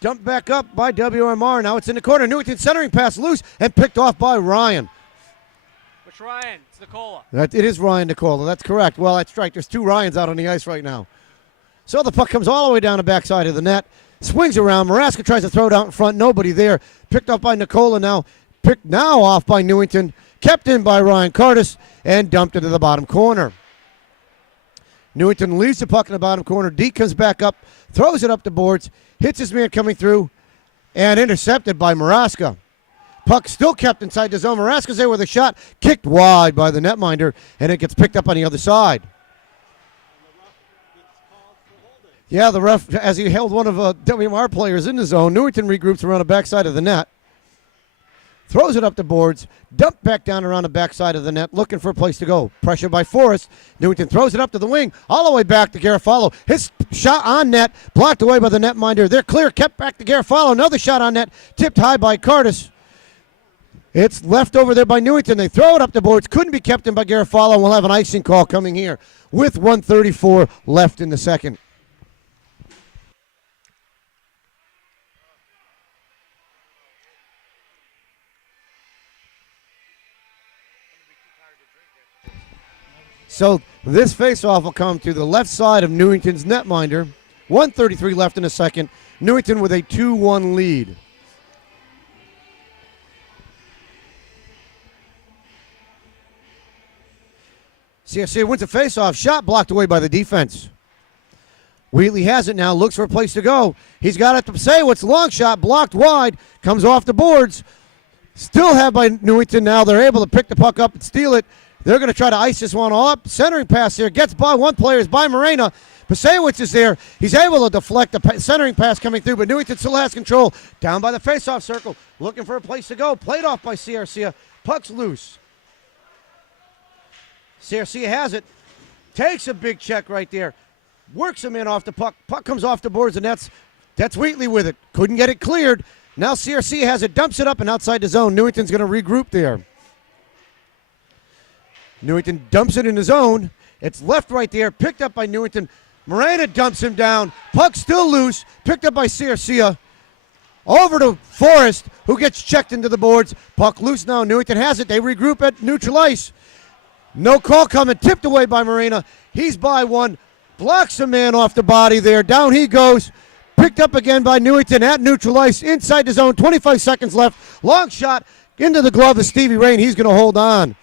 Dumped back up by WMR. Now it's in the corner. Newington centering pass loose and picked off by Ryan. Which Ryan? It's Nicola. It is Ryan Nicola. That's correct. Well, that's right. There's 2 Ryans out on the ice right now. So the puck comes all the way down the backside of the net. Swings around. Maraska tries to throw it out in front. Nobody there. Picked up by Nicola now. Picked now off by Newington. Kept in by Ryan Cardis and dumped into the bottom corner. Newington leaves the puck in the bottom corner. D comes back up, throws it up the boards, hits his man coming through, and intercepted by Maraska. Puck still kept inside the zone. Maraska's there with a shot, kicked wide by the netminder, and it gets picked up on the other side. Yeah, the ref, as he held one of WMR players in the zone, Newington regroups around the backside of the net. Throws it up the boards, dumped back down around the backside of the net, looking for a place to go. Pressure by Forrest. Newington throws it up to the wing, all the way back to Garofalo. His shot on net, blocked away by the netminder. They're clear, kept back to Garofalo. Another shot on net, tipped high by Cardis. It's left over there by Newington. They throw it up the boards, couldn't be kept in by Garofalo, and we'll have an icing call coming here with 1:34 left in the second. So this faceoff will come to the left side of Newington's netminder. 1:33 left in the second. Newington with a 2-1 lead. CFC wins a faceoff. Shot blocked away by the defense. Wheatley has it now. Looks for a place to go. He's got it to say what's long shot. Blocked wide. Comes off the boards. Still have by Newington now. They're able to pick the puck up and steal it. They're going to try to ice this one all up. Centering pass here. Gets by one player. Is by Moreno. Pasewicz is there. He's able to deflect the centering pass coming through, but Newington still has control. Down by the faceoff circle. Looking for a place to go. Played off by CRC. Puck's loose. CRC has it. Takes a big check right there. Works him in off the puck. Puck comes off the boards, and that's Wheatley with it. Couldn't get it cleared. Now CRC has it, dumps it up and outside the zone. Newington's going to regroup there. Newington dumps it in the zone. It's left right there, picked up by Newington. Moreno dumps him down. Puck still loose, picked up by CRC. Over to Forrest, who gets checked into the boards. Puck loose now. Newington has it. They regroup at neutral ice. No call coming. Tipped away by Moreno. He's by one. Blocks a man off the body there. Down he goes. Picked up again by Newington at neutral ice. Inside the zone. 25 seconds left. Long shot into the glove of Stevie Rain. He's going to hold on.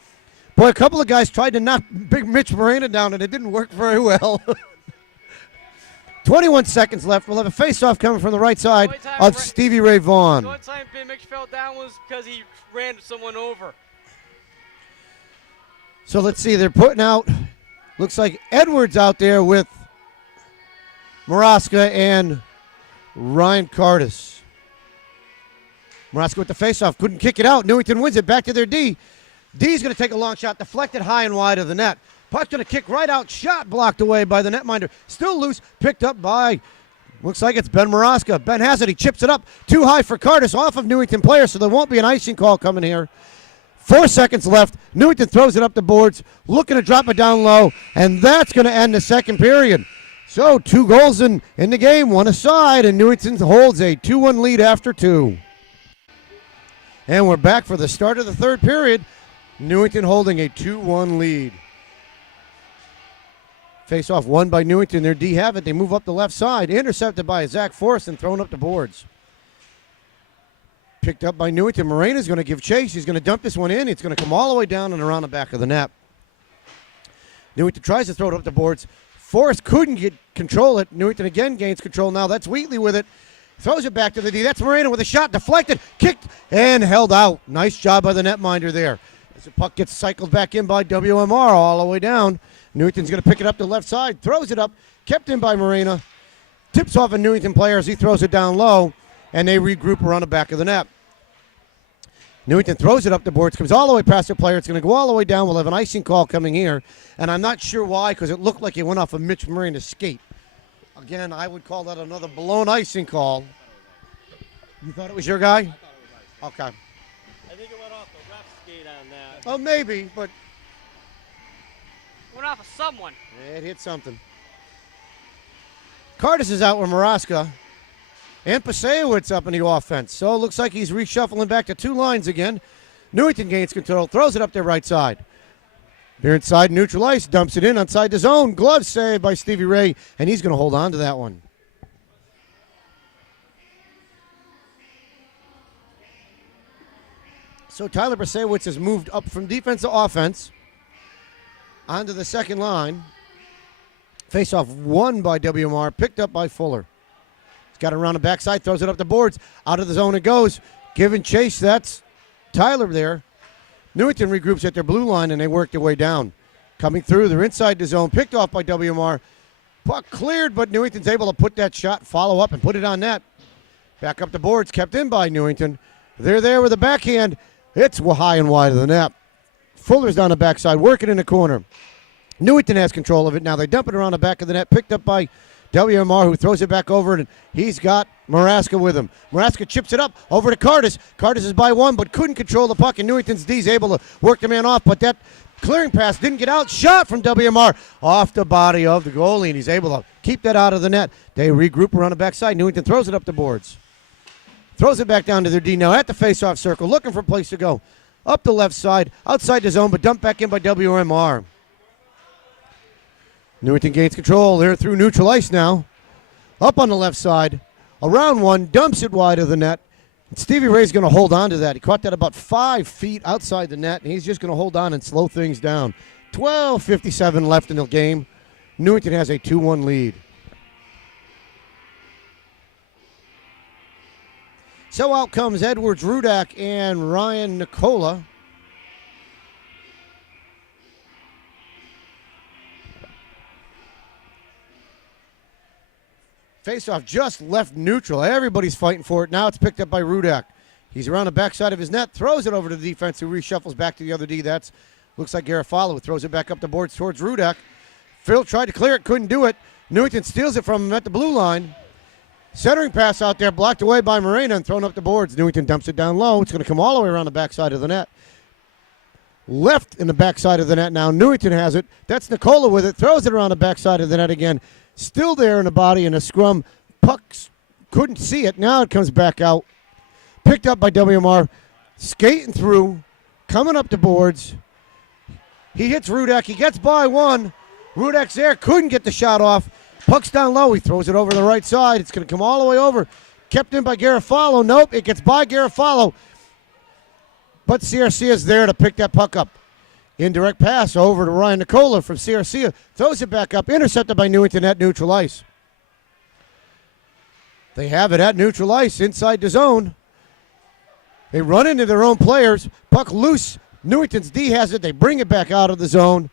Boy, a couple of guys tried to knock big Mitch Moreno down, and it didn't work very well. 21 seconds left. We'll have a face-off coming from the right side of Stevie Ray Vaughn. The only time Mitch fell down was because he ran someone over. So let's see. They're putting out, looks like Edwards out there with Maraska and Ryan Cardis. Maraska with the face-off. Couldn't kick it out. Newington wins it. Back to their D. D's going to take a long shot. Deflected high and wide of the net. Puck's going to kick right out. Shot blocked away by the netminder. Still loose. Picked up by, looks like it's Ben Maraska. Ben has it. He chips it up. Too high for Cardis. Off of Newington player, so there won't be an icing call coming here. 4 seconds left. Newington throws it up the boards. Looking to drop it down low. And that's going to end the second period. So 2 goals in the game. One aside. And Newington holds a 2-1 lead after 2. And we're back for the start of the third period. Newington holding a 2-1 lead. Face-off won by Newington. Their D have it. They move up the left side. Intercepted by Zach Forrest and thrown up the boards. Picked up by Newington. Moreno's going to give chase. He's going to dump this one in. It's going to come all the way down and around the back of the net. Newington tries to throw it up the boards. Forrest couldn't control it. Newington again gains control now. That's Wheatley with it. Throws it back to the D. That's Moreno with a shot. Deflected, kicked, and held out. Nice job by the netminder there. As the puck gets cycled back in by WMR all the way down. Newington's going to pick it up the left side. Throws it up. Kept in by Moreno. Tips off a Newington player as he throws it down low. And they regroup around the back of the net. Newington throws it up the boards. Comes all the way past the player. It's going to go all the way down. We'll have an icing call coming here. And I'm not sure why, because it looked like it went off of Mitch Moreno's skate. Again, I would call that another blown icing call. You thought it was your guy? I thought it was icing. Okay. I think it went off the ref skate on that. Well, maybe, but Went off of someone. it hit something. Cardis is out with Maraska. And Pasewicz up in the offense. So it looks like he's reshuffling back to 2 lines again. Newington gains control. Throws it up their right side. They're inside neutral ice. Dumps it in outside the zone. Glove saved by Stevie Ray. And he's going to hold on to that one. So Tyler Pasewicz has moved up from defense to offense. Onto the second line. Face-off won by WMR. Picked up by Fuller. He's got it around the backside. Throws it up the boards. Out of the zone it goes. Giving chase. That's Tyler there. Newington regroups at their blue line, and they work their way down. Coming through. They're inside the zone. Picked off by WMR. Puck cleared, but Newington's able to put that shot, follow up, and put it on net. Back up the boards. Kept in by Newington. They're there with a backhand. It's high and wide of the net. Fuller's down the backside, working in the corner. Newington has control of it. Now they dump it around the back of the net. Picked up by WMR, who throws it back over, and he's got Maraska with him. Maraska chips it up over to Cardis. Cardis is by one, but couldn't control the puck, and Newington's D's able to work the man off, but that clearing pass didn't get out. Shot from WMR off the body of the goalie, and he's able to keep that out of the net. They regroup around the backside. Newington throws it up the boards. Throws it back down to their D now at the face-off circle, looking for a place to go. Up the left side, outside the zone, but dumped back in by WMR. Newington gains control. They're through neutral ice now. Up on the left side. Around one, dumps it wide of the net. And Stevie Ray's going to hold on to that. He caught that about 5 feet outside the net, and he's just going to hold on and slow things down. 12:57 left in the game. Newington has a 2-1 lead. So out comes Edwards Rudak and Ryan Nicola. Face-off just left neutral. Everybody's fighting for it. Now it's picked up by Rudak. He's around the backside of his net, throws it over to the defense, who reshuffles back to the other D. That's looks like Garofalo, throws it back up the boards towards Rudak. Phil tried to clear it, couldn't do it. Newington steals it from him at the blue line. Centering pass out there, blocked away by Morena and thrown up the boards. Newington dumps it down low. It's going to come all the way around the backside of the net. Left in the backside of the net now. Newington has it. That's Nicola with it. Throws it around the backside of the net again. Still there in the body in a scrum. Pucks couldn't see it. Now it comes back out. Picked up by WMR. Skating through. Coming up the boards. He hits Rudak. He gets by one. Rudak's there. Couldn't get the shot off. Puck's down low. He throws it over to the right side. It's going to come all the way over. Kept in by Garofalo. Nope. It gets by Garofalo. But CRC is there to pick that puck up. Indirect pass over to Ryan Nicola from CRC. Throws it back up. Intercepted by Newington at neutral ice. They have it at neutral ice inside the zone. They run into their own players. Puck loose. Newington's D has it. They bring it back out of the zone.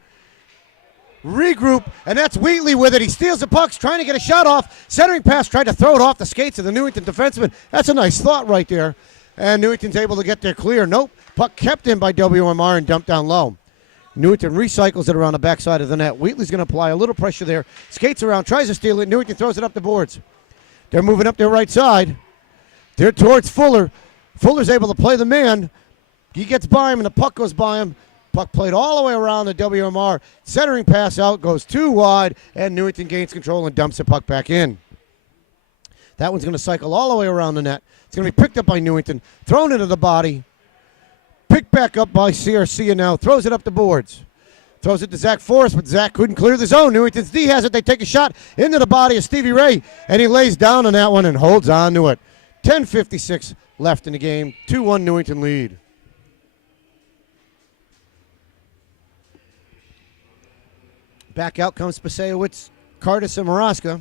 Regroup, and that's Wheatley with it. He steals the pucks, trying to get a shot off. Centering pass, tried to throw it off the skates of the Newington defenseman. That's a nice thought right there. And Newington's able to get there clear. Nope. Puck kept in by WMR and dumped down low. Newington recycles it around the backside of the net. Wheatley's going to apply a little pressure there. Skates around, tries to steal it. Newington throws it up the boards. They're moving up their right side. They're towards Fuller. Fuller's able to play the man. He gets by him, and the puck goes by him. Puck played all the way around the WMR. Centering pass out, goes too wide, and Newington gains control and dumps the puck back in. That one's going to cycle all the way around the net. It's going to be picked up by Newington, thrown into the body. Picked back up by CRC, and now throws it up the boards. Throws it to Zach Forrest, but Zach couldn't clear the zone. Newington's D has it. They take a shot into the body of Stevie Ray, and he lays down on that one and holds on to it. 10:56 left in the game. 2-1 Newington lead. Back out comes Pasewicz, Cardis, and Maraska.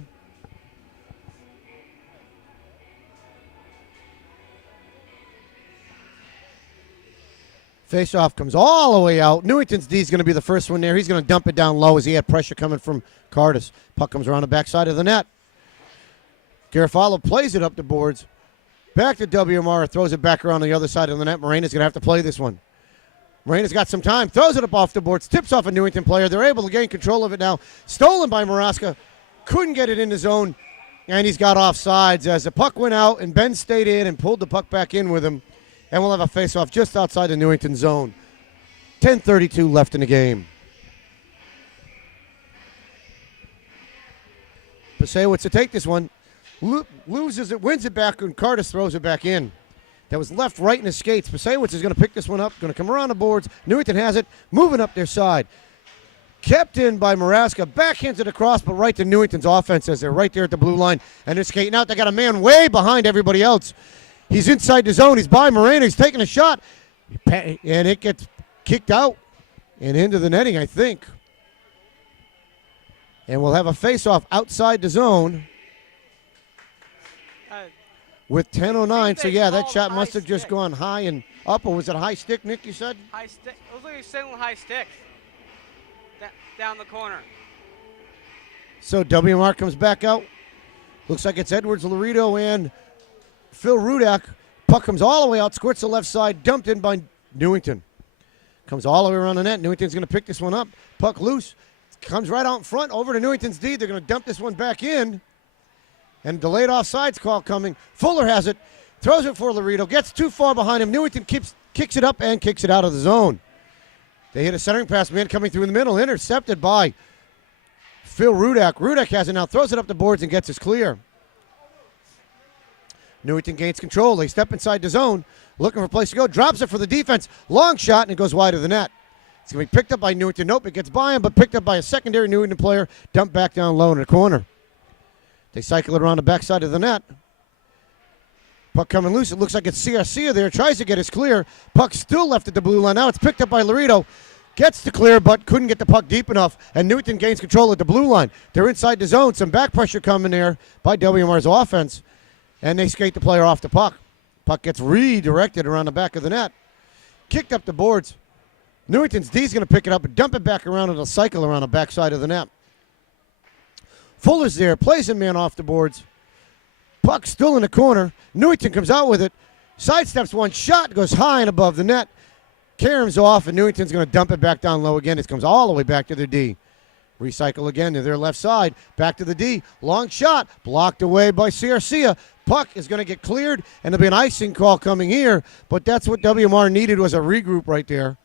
Face-off comes all the way out. Newington's D is going to be the first one there. He's going to dump it down low as he had pressure coming from Cardis. Puck comes around the backside of the net. Garofalo plays it up the boards. Back to WMR, throws it back around the other side of the net. Morena's going to have to play this one. Morena's got some time, throws it up off the boards, tips off a Newington player. They're able to gain control of it now. Stolen by Maraska. Couldn't get it in the zone, and he's got offsides as the puck went out, and Ben stayed in and pulled the puck back in with him. And we'll have a face-off just outside the Newington zone. 10:32 left in the game. Pasewicz to take this one. Loses it, wins it back, and Cardis throws it back in. That was left right in his skates. Pasewicz is going to pick this one up, going to come around the boards. Newington has it, moving up their side. Kept in by Maraska, backhands it across, but right to Newington's offense as they're right there at the blue line. And they're skating out. They got a man way behind everybody else. He's inside the zone. He's by Morena. He's taking a shot. And it gets kicked out and into the netting, I think. And we'll have a face-off outside the zone with 10:09. So, yeah, that shot must have just gone high and up. Or was it a high stick, Nick, you said? High stick. It was like a single high stick. Down the corner. So WMR comes back out. Looks like it's Edwards, Laredo, and Phil Rudak. Puck comes all the way out, squirts the left side, dumped in by Newington. Comes all the way around the net. Newington's going to pick this one up. Puck loose. Comes right out in front over to Newington's D. They're going to dump this one back in. And delayed offsides call coming. Fuller has it. Throws it for Laredo. Gets too far behind him. Newington kicks it up and kicks it out of the zone. They hit a centering pass, man coming through in the middle. Intercepted by Phil Rudak. Rudak has it now. Throws it up the boards and gets us clear. Newington gains control. They step inside the zone. Looking for a place to go. Drops it for the defense. Long shot, and it goes wide of the net. It's going to be picked up by Newington. Nope, it gets by him, but picked up by a secondary Newington player. Dumped back down low in the corner. They cycle it around the backside of the net. Puck coming loose. It looks like it's CRC there. Tries to get us clear. Puck still left at the blue line. Now it's picked up by Laredo. Gets to clear, but couldn't get the puck deep enough. And Newington gains control at the blue line. They're inside the zone. Some back pressure coming there by WMR's offense. And they skate the player off the puck. Puck gets redirected around the back of the net. Kicked up the boards. Newington's D's going to pick it up and dump it back around. It'll cycle around the backside of the net. Fuller's there. Plays a man off the boards. Puck still in the corner. Newington comes out with it. Sidesteps one shot, goes high and above the net. Karam's off, and Newington's going to dump it back down low again. It comes all the way back to their D. Recycle again to their left side. Back to the D. Long shot. Blocked away by Garcia. Puck is going to get cleared, and there'll be an icing call coming here. But that's what WMR needed, was a regroup right there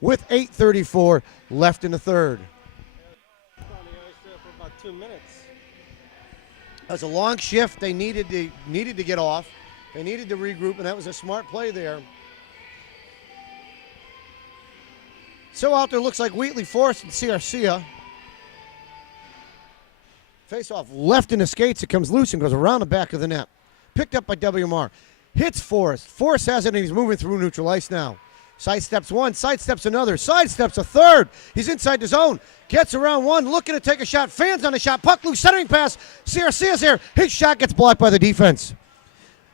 with 8:34 left in the third. On the ice there for about 2 minutes. That was a long shift. They needed to get off. They needed to regroup, and that was a smart play there. So out there looks like Wheatley, Forrest, and Garcia. Face off left in the skates. It comes loose and goes around the back of the net. Picked up by WMR. Hits Forrest. Forrest has it, and he's moving through neutral ice now. Sidesteps one, sidesteps another, sidesteps a third. He's inside the zone. Gets around one, looking to take a shot. Fans on the shot. Puck loose, centering pass. Garcia's there. His shot gets blocked by the defense.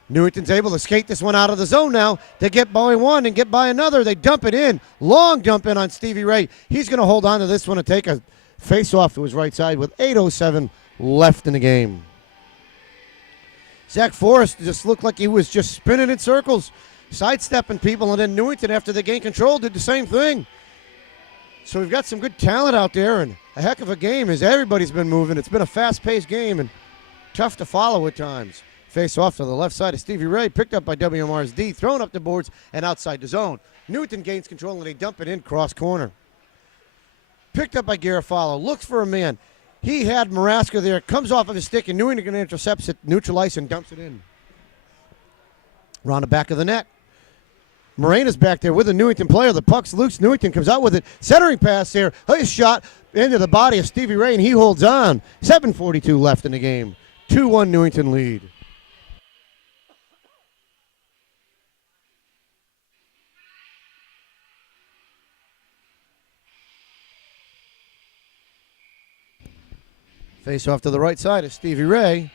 Newington's able to skate this one out of the zone now. They get by one and get by another. They dump it in. Long dump in on Stevie Ray. He's going to hold on to this one and take a face-off to his right side with 8:07 left in the game. Zach Forrest just looked like he was just spinning in circles, sidestepping people, and then Newington, after they gained control, did the same thing. So we've got some good talent out there, and a heck of a game as everybody's been moving. It's been a fast-paced game and tough to follow at times. Face off to the left side of Stevie Ray, picked up by WMR's D, thrown up the boards and outside the zone. Newington gains control, and they dump it in cross corner. Picked up by Garofalo, looks for a man. He had Maraska there, comes off of his stick, and Newington intercepts it, neutral ice, and dumps it in. Around the back of the net. Morena's back there with a Newington player. The puck's loose. Newington comes out with it. Centering pass there. His shot into the body of Stevie Ray, and he holds on. 7:42 left in the game. 2-1 Newington lead. Face off to the right side of Stevie Ray.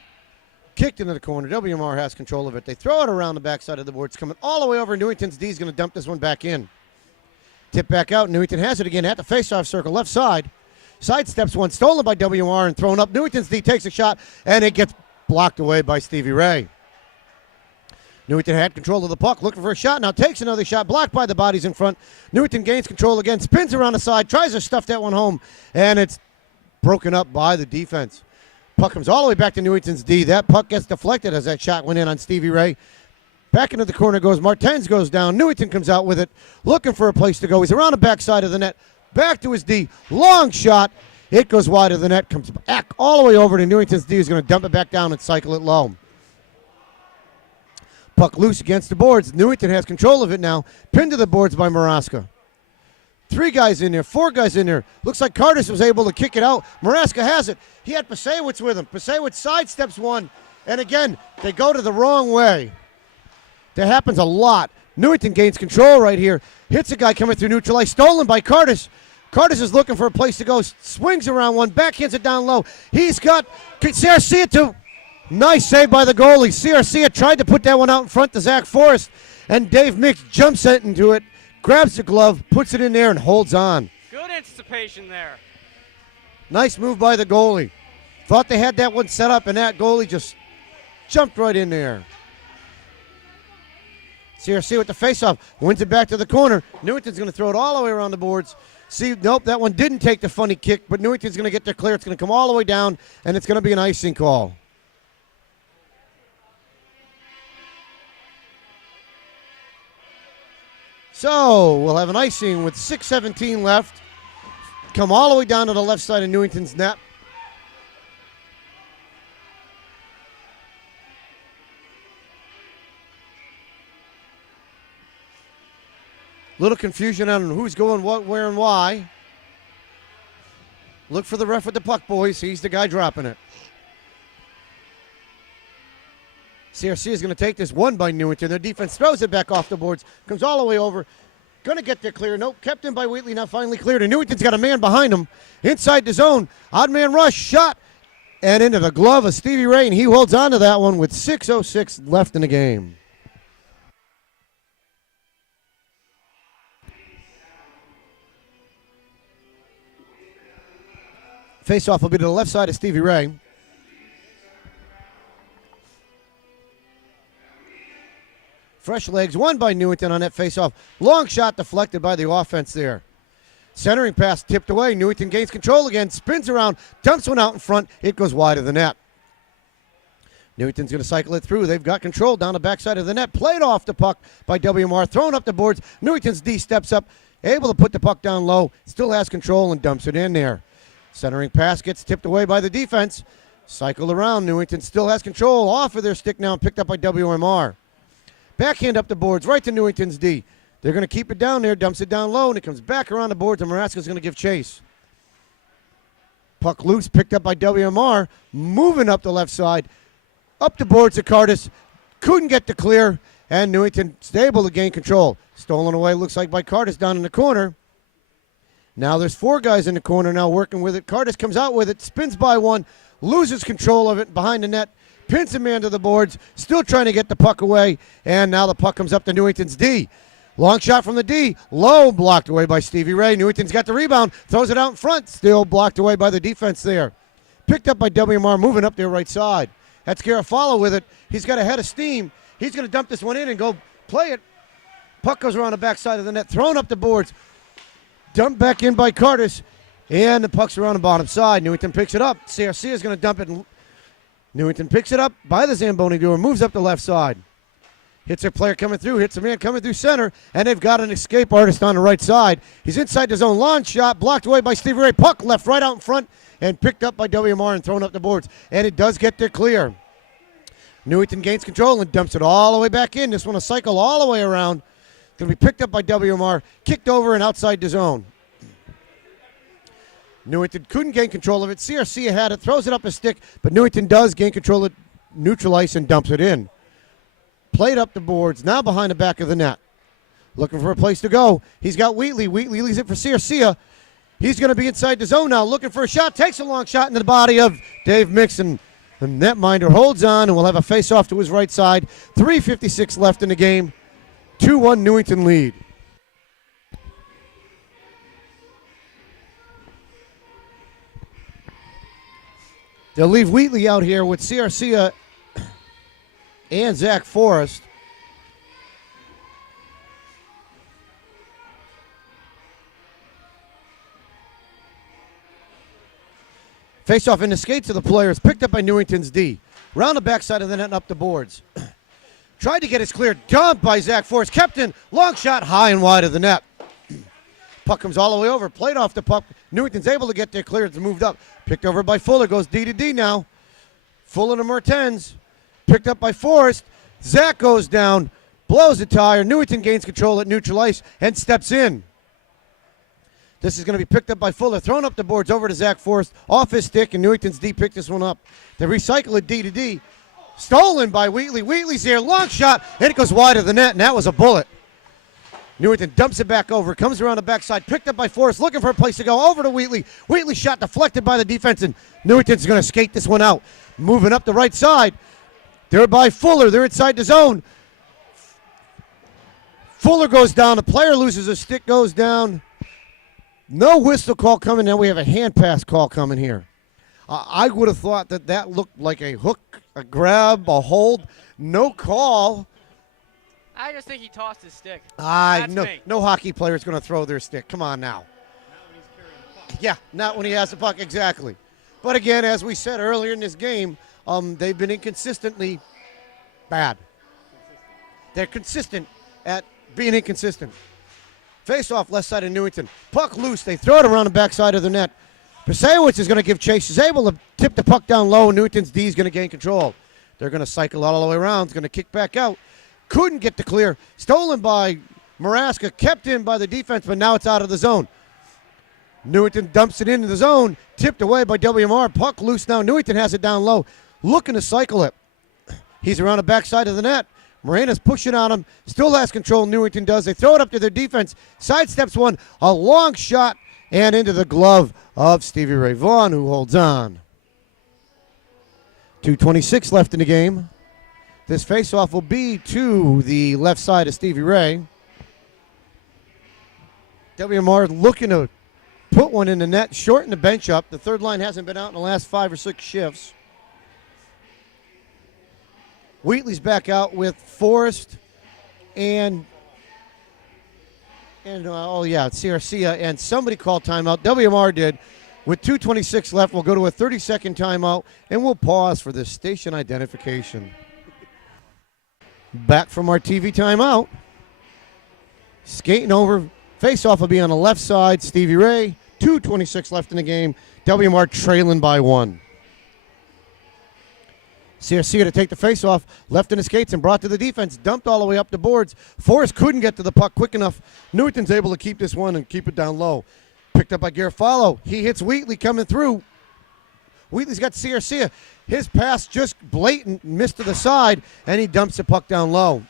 Kicked into the corner. WMR has control of it. They throw it around the backside of the boards. Coming all the way over. Newington's D is going to dump this one back in. Tip back out. Newington has it again at the face-off circle. Left side. Sidesteps one. Stolen by WMR and thrown up. Newington's D takes a shot, and it gets blocked away by Stevie Ray. Newington had control of the puck. Looking for a shot. Now takes another shot. Blocked by the bodies in front. Newington gains control again. Spins around the side. Tries to stuff that one home, and it's broken up by the defense. Puck comes all the way back to Newington's D. That puck gets deflected as that shot went in on Stevie Ray. Back into the corner goes Martens, goes down. Newington comes out with it, looking for a place to go. He's around the backside of the net. Back to his D. Long shot. It goes wide of the net. Comes back all the way over to Newington's D. He's going to dump it back down and cycle it low. Puck loose against the boards. Newington has control of it now. Pinned to the boards by Maraska. 3 guys in there, 4 guys in there. Looks like Cardis was able to kick it out. Maraska has it. He had Pasewicz with him. Pasewicz sidesteps one, and again, they go to the wrong way. That happens a lot. Newington gains control right here. Hits a guy coming through neutral ice. Stolen by Cardis. Cardis is looking for a place to go. Swings around one. Backhands it down low. He's got Garcia too. Nice save by the goalie. Garcia tried to put that one out in front to Zach Forrest, and Dave Mix jumps into it. Grabs the glove, puts it in there, and holds on. Good anticipation there. Nice move by the goalie. Thought they had that one set up, and that goalie just jumped right in there. CRC with the faceoff. Wins it back to the corner. Newington's going to throw it all the way around the boards. See, nope, that one didn't take the funny kick, but Newington's going to get their clear. It's going to come all the way down, and it's going to be an icing call. So we'll have an icing with 6:17 left. Come all the way down to the left side of Newington's net. Little confusion on who's going what, where, and why. Look for the ref with the puck, boys. He's the guy dropping it. CRC is going to take this one by Newington. Their defense throws it back off the boards. Comes all the way over. Going to get there clear. Nope, kept in by Wheatley. Now finally cleared. And Newington's got a man behind him. Inside the zone. Odd man rush. Shot. And into the glove of Stevie Ray. And he holds on to that one with 6:06 left in the game. Face-off will be to the left side of Stevie Ray. Fresh legs won by Newington on that faceoff. Long shot deflected by the offense there. Centering pass tipped away. Newington gains control again, spins around, dumps one out in front. It goes wide of the net. Newington's going to cycle it through. They've got control down the backside of the net. Played off the puck by WMR, thrown up the boards. Newington's D steps up, able to put the puck down low, still has control and dumps it in there. Centering pass gets tipped away by the defense. Cycled around. Newington still has control off of their stick now and picked up by WMR. Backhand up the boards, right to Newington's D. They're going to keep it down there, dumps it down low, and it comes back around the boards, and Maraska's going to give chase. Puck loose, picked up by WMR, moving up the left side. Up the boards to Cardis. Couldn't get the clear, and Newington's able to gain control. Stolen away, looks like, by Cardis down in the corner. Now there's 4 guys in the corner now working with it. Cardis comes out with it, spins by one, loses control of it behind the net, pins a man to the boards, still trying to get the puck away, and now the puck comes up to Newington's D. Long shot from the D, low, blocked away by Stevie Ray. Newington's got the rebound, throws it out in front, still blocked away by the defense there. Picked up by WMR, moving up their right side. That's Garofalo with it. He's got a head of steam. He's going to dump this one in and go play it. Puck goes around the backside of the net, thrown up the boards. Dumped back in by Cardis, and the puck's around the bottom side. Newington picks it up. CRC is going to dump it. Newington picks it up by the Zamboni door, moves up the left side. Hits a player coming through, hits a man coming through center, and they've got an escape artist on the right side. He's inside the zone. Launch shot, blocked away by Stevie Ray. Puck left right out in front and picked up by WMR and thrown up the boards. And it does get there clear. Newington gains control and dumps it all the way back in. This one a cycle all the way around. Going to be picked up by WMR, kicked over and outside the zone. Newington couldn't gain control of it. CRC had it, throws it up a stick, but Newington does gain control of neutral ice and dumps it in. Played up the boards, now behind the back of the net. Looking for a place to go. He's got Wheatley. Wheatley leaves it for CRC. He's going to be inside the zone now, looking for a shot. Takes a long shot into the body of Dave Mixon. The netminder holds on and will have a face-off to his right side. 3:56 left in the game. 2-1 Newington lead. They'll leave Wheatley out here with CRC and Zach Forrest. Face-off in the skates of the players, picked up by Newington's D. Round the backside of the net and up the boards. Tried to get his clear, dumped by Zach Forrest. Kept in, long shot high and wide of the net. Puck comes all the way over, played off the puck. Newington's able to get there clear, it's moved up. Picked over by Fuller, goes D to D now. Fuller to Mertens. Picked up by Forrest. Zach goes down, blows the tire. Newington gains control at neutral ice and steps in. This is going to be picked up by Fuller, thrown up the boards over to Zach Forrest, off his stick, and Newington's D picked this one up. They recycle it D to D. Stolen by Wheatley. Wheatley's here, long shot, and it goes wide of the net, and that was a bullet. Newington dumps it back over, comes around the backside, picked up by Forrest, looking for a place to go, over to Wheatley. Wheatley shot deflected by the defense, and Newington's going to skate this one out. Moving up the right side. They're by Fuller. They're inside the zone. Fuller goes down. The player loses a stick, goes down. No whistle call coming. Now we have a hand pass call coming here. I would have thought that looked like a hook, a grab, a hold. No call. I just think he tossed his stick. No hockey player is going to throw their stick. Come on now. Yeah, not when he has the puck, exactly. But again, as we said earlier in this game, they've been inconsistently bad. They're consistent at being inconsistent. Face off left side of Newington. Puck loose. They throw it around the backside of the net. Pasewicz is going to give chase. He's able to tip the puck down low. Newington's D is going to gain control. They're going to cycle all the way around. It's going to kick back out. Couldn't get the clear. Stolen by Maraska. Kept in by the defense, but now it's out of the zone. Newington dumps it into the zone. Tipped away by WMR. Puck loose now. Newington has it down low. Looking to cycle it. He's around the backside of the net. Morena's pushing on him. Still has control. Newington does. They throw it up to their defense. Sidesteps one. A long shot and into the glove of Stevie Ray Vaughan, who holds on. 2:26 left in the game. This faceoff will be to the left side of Stevie Ray. WMR looking to put one in the net, shorten the bench up. The third line hasn't been out in the last 5 or 6 shifts. Wheatley's back out with Forrest, and CRC, and somebody called timeout. WMR did. With 2:26 left, we'll go to a 30-second timeout, and we'll pause for the station identification. Back from our TV timeout. Skating over. Face-off will be on the left side. Stevie Ray. 2:26 left in the game. WMR trailing by 1. CRC to take the face-off, left in the skates and brought to the defense, dumped all the way up the boards. Forrest couldn't get to the puck quick enough. Newington's able to keep this one and keep it down low. Picked up by Garofalo. He hits Wheatley coming through. Wheatley's got CRC. His pass just blatant, missed to the side, and he dumps the puck down low.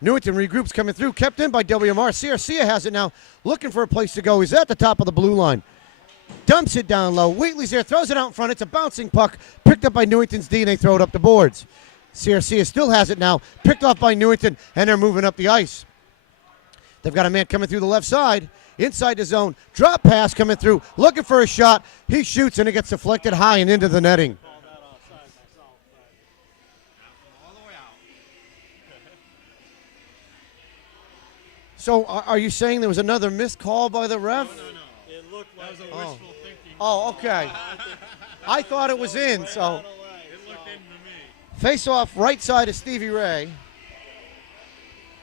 Newington regroups coming through, kept in by WMR. CRC has it now, looking for a place to go. He's at the top of the blue line. Dumps it down low. Wheatley's there, throws it out in front. It's a bouncing puck, picked up by Newington's D, and they throw it up the boards. CRC still has it now, picked off by Newington, and they're moving up the ice. They've got a man coming through the left side, inside the zone. Drop pass coming through, looking for a shot. He shoots, and it gets deflected high and into the netting. So are you saying there was another missed call by the ref? No. It looked like that was wishful thinking. Oh, okay. I thought it was in, so. It looked in to me. Face off right side of Stevie Ray.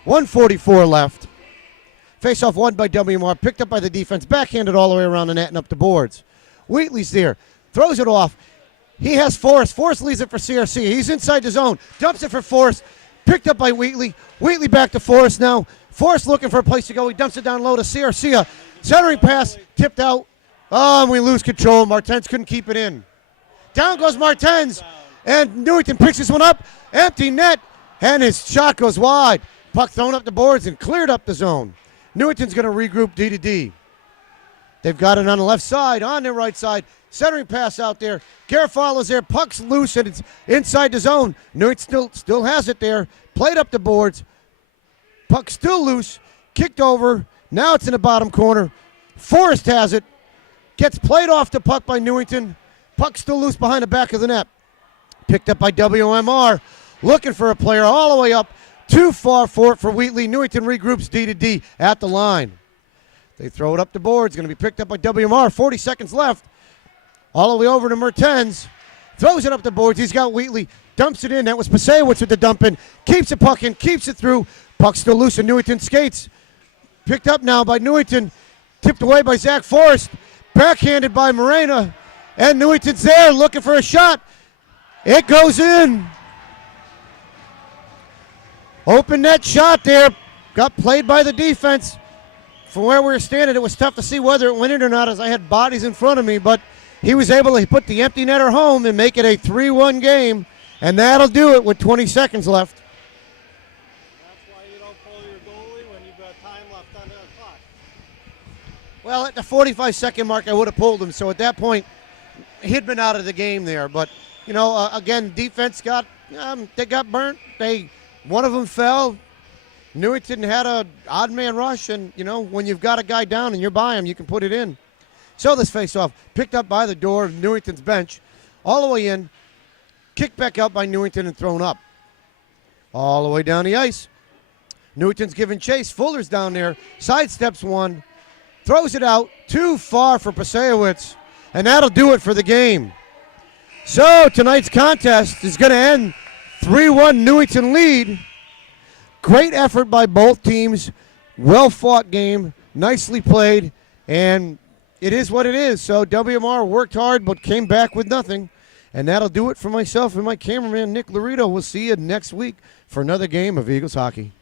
1:44 left. Face off won by WMR, picked up by the defense, backhanded all the way around the net and up the boards. Wheatley's there, throws it off. He has Forrest. Forrest leads it for CRC. He's inside the zone, dumps it for Forrest, picked up by Wheatley. Wheatley back to Forrest now. Forrest looking for a place to go. He dumps it down low to CRC. Centering pass, tipped out. Oh, and we lose control. Martens couldn't keep it in. Down goes Martens, and Newington picks this one up. Empty net, and his shot goes wide. Puck thrown up the boards and cleared up the zone. Newington's going to regroup D to D. They've got it on the left side, on their right side. Centering pass out there. Garofalo's there. Puck's loose, and it's inside the zone. Newington still has it there. Played up the boards. Puck still loose. Kicked over. Now it's in the bottom corner. Forrest has it. Gets played off the puck by Newington. Puck still loose behind the back of the net. Picked up by WMR. Looking for a player all the way up. Too far for it for Wheatley. Newington regroups D to D at the line. They throw it up the boards. Going to be picked up by WMR. 40 seconds left. All the way over to Mertens. Throws it up the boards. He's got Wheatley. Dumps it in. That was Pasewicz with the dump in. Keeps the puck in. Keeps it through. Puck still loose in Newington skates. Picked up now by Newington. Tipped away by Zach Forrest. Backhanded by Morena. And Newington's there looking for a shot. It goes in. Open net shot there. Got played by the defense. From where we were standing, it was tough to see whether it went in or not as I had bodies in front of me, but he was able to put the empty netter home and make it a 3-1 game, and that'll do it with 20 seconds left. That's why you don't pull your goalie when you've got time left on the clock. Well, at the 45-second mark, I would have pulled him, so at that point, he'd been out of the game there. But, you know, again, defense got, they got burnt. One of them fell. Newington had a odd man rush, and, you know, when you've got a guy down and you're by him, you can put it in. So this face-off, picked up by the door of Newington's bench, all the way in, kicked back out by Newington and thrown up. All the way down the ice. Newington's giving chase. Fuller's down there, sidesteps one, throws it out, too far for Pasewicz, and that'll do it for the game. So tonight's contest is going to end 3-1 Newington lead. Great effort by both teams. Well-fought game. Nicely played. And it is what it is. So WMR worked hard but came back with nothing. And that'll do it for myself and my cameraman, Nick Laredo. We'll see you next week for another game of Eagles hockey.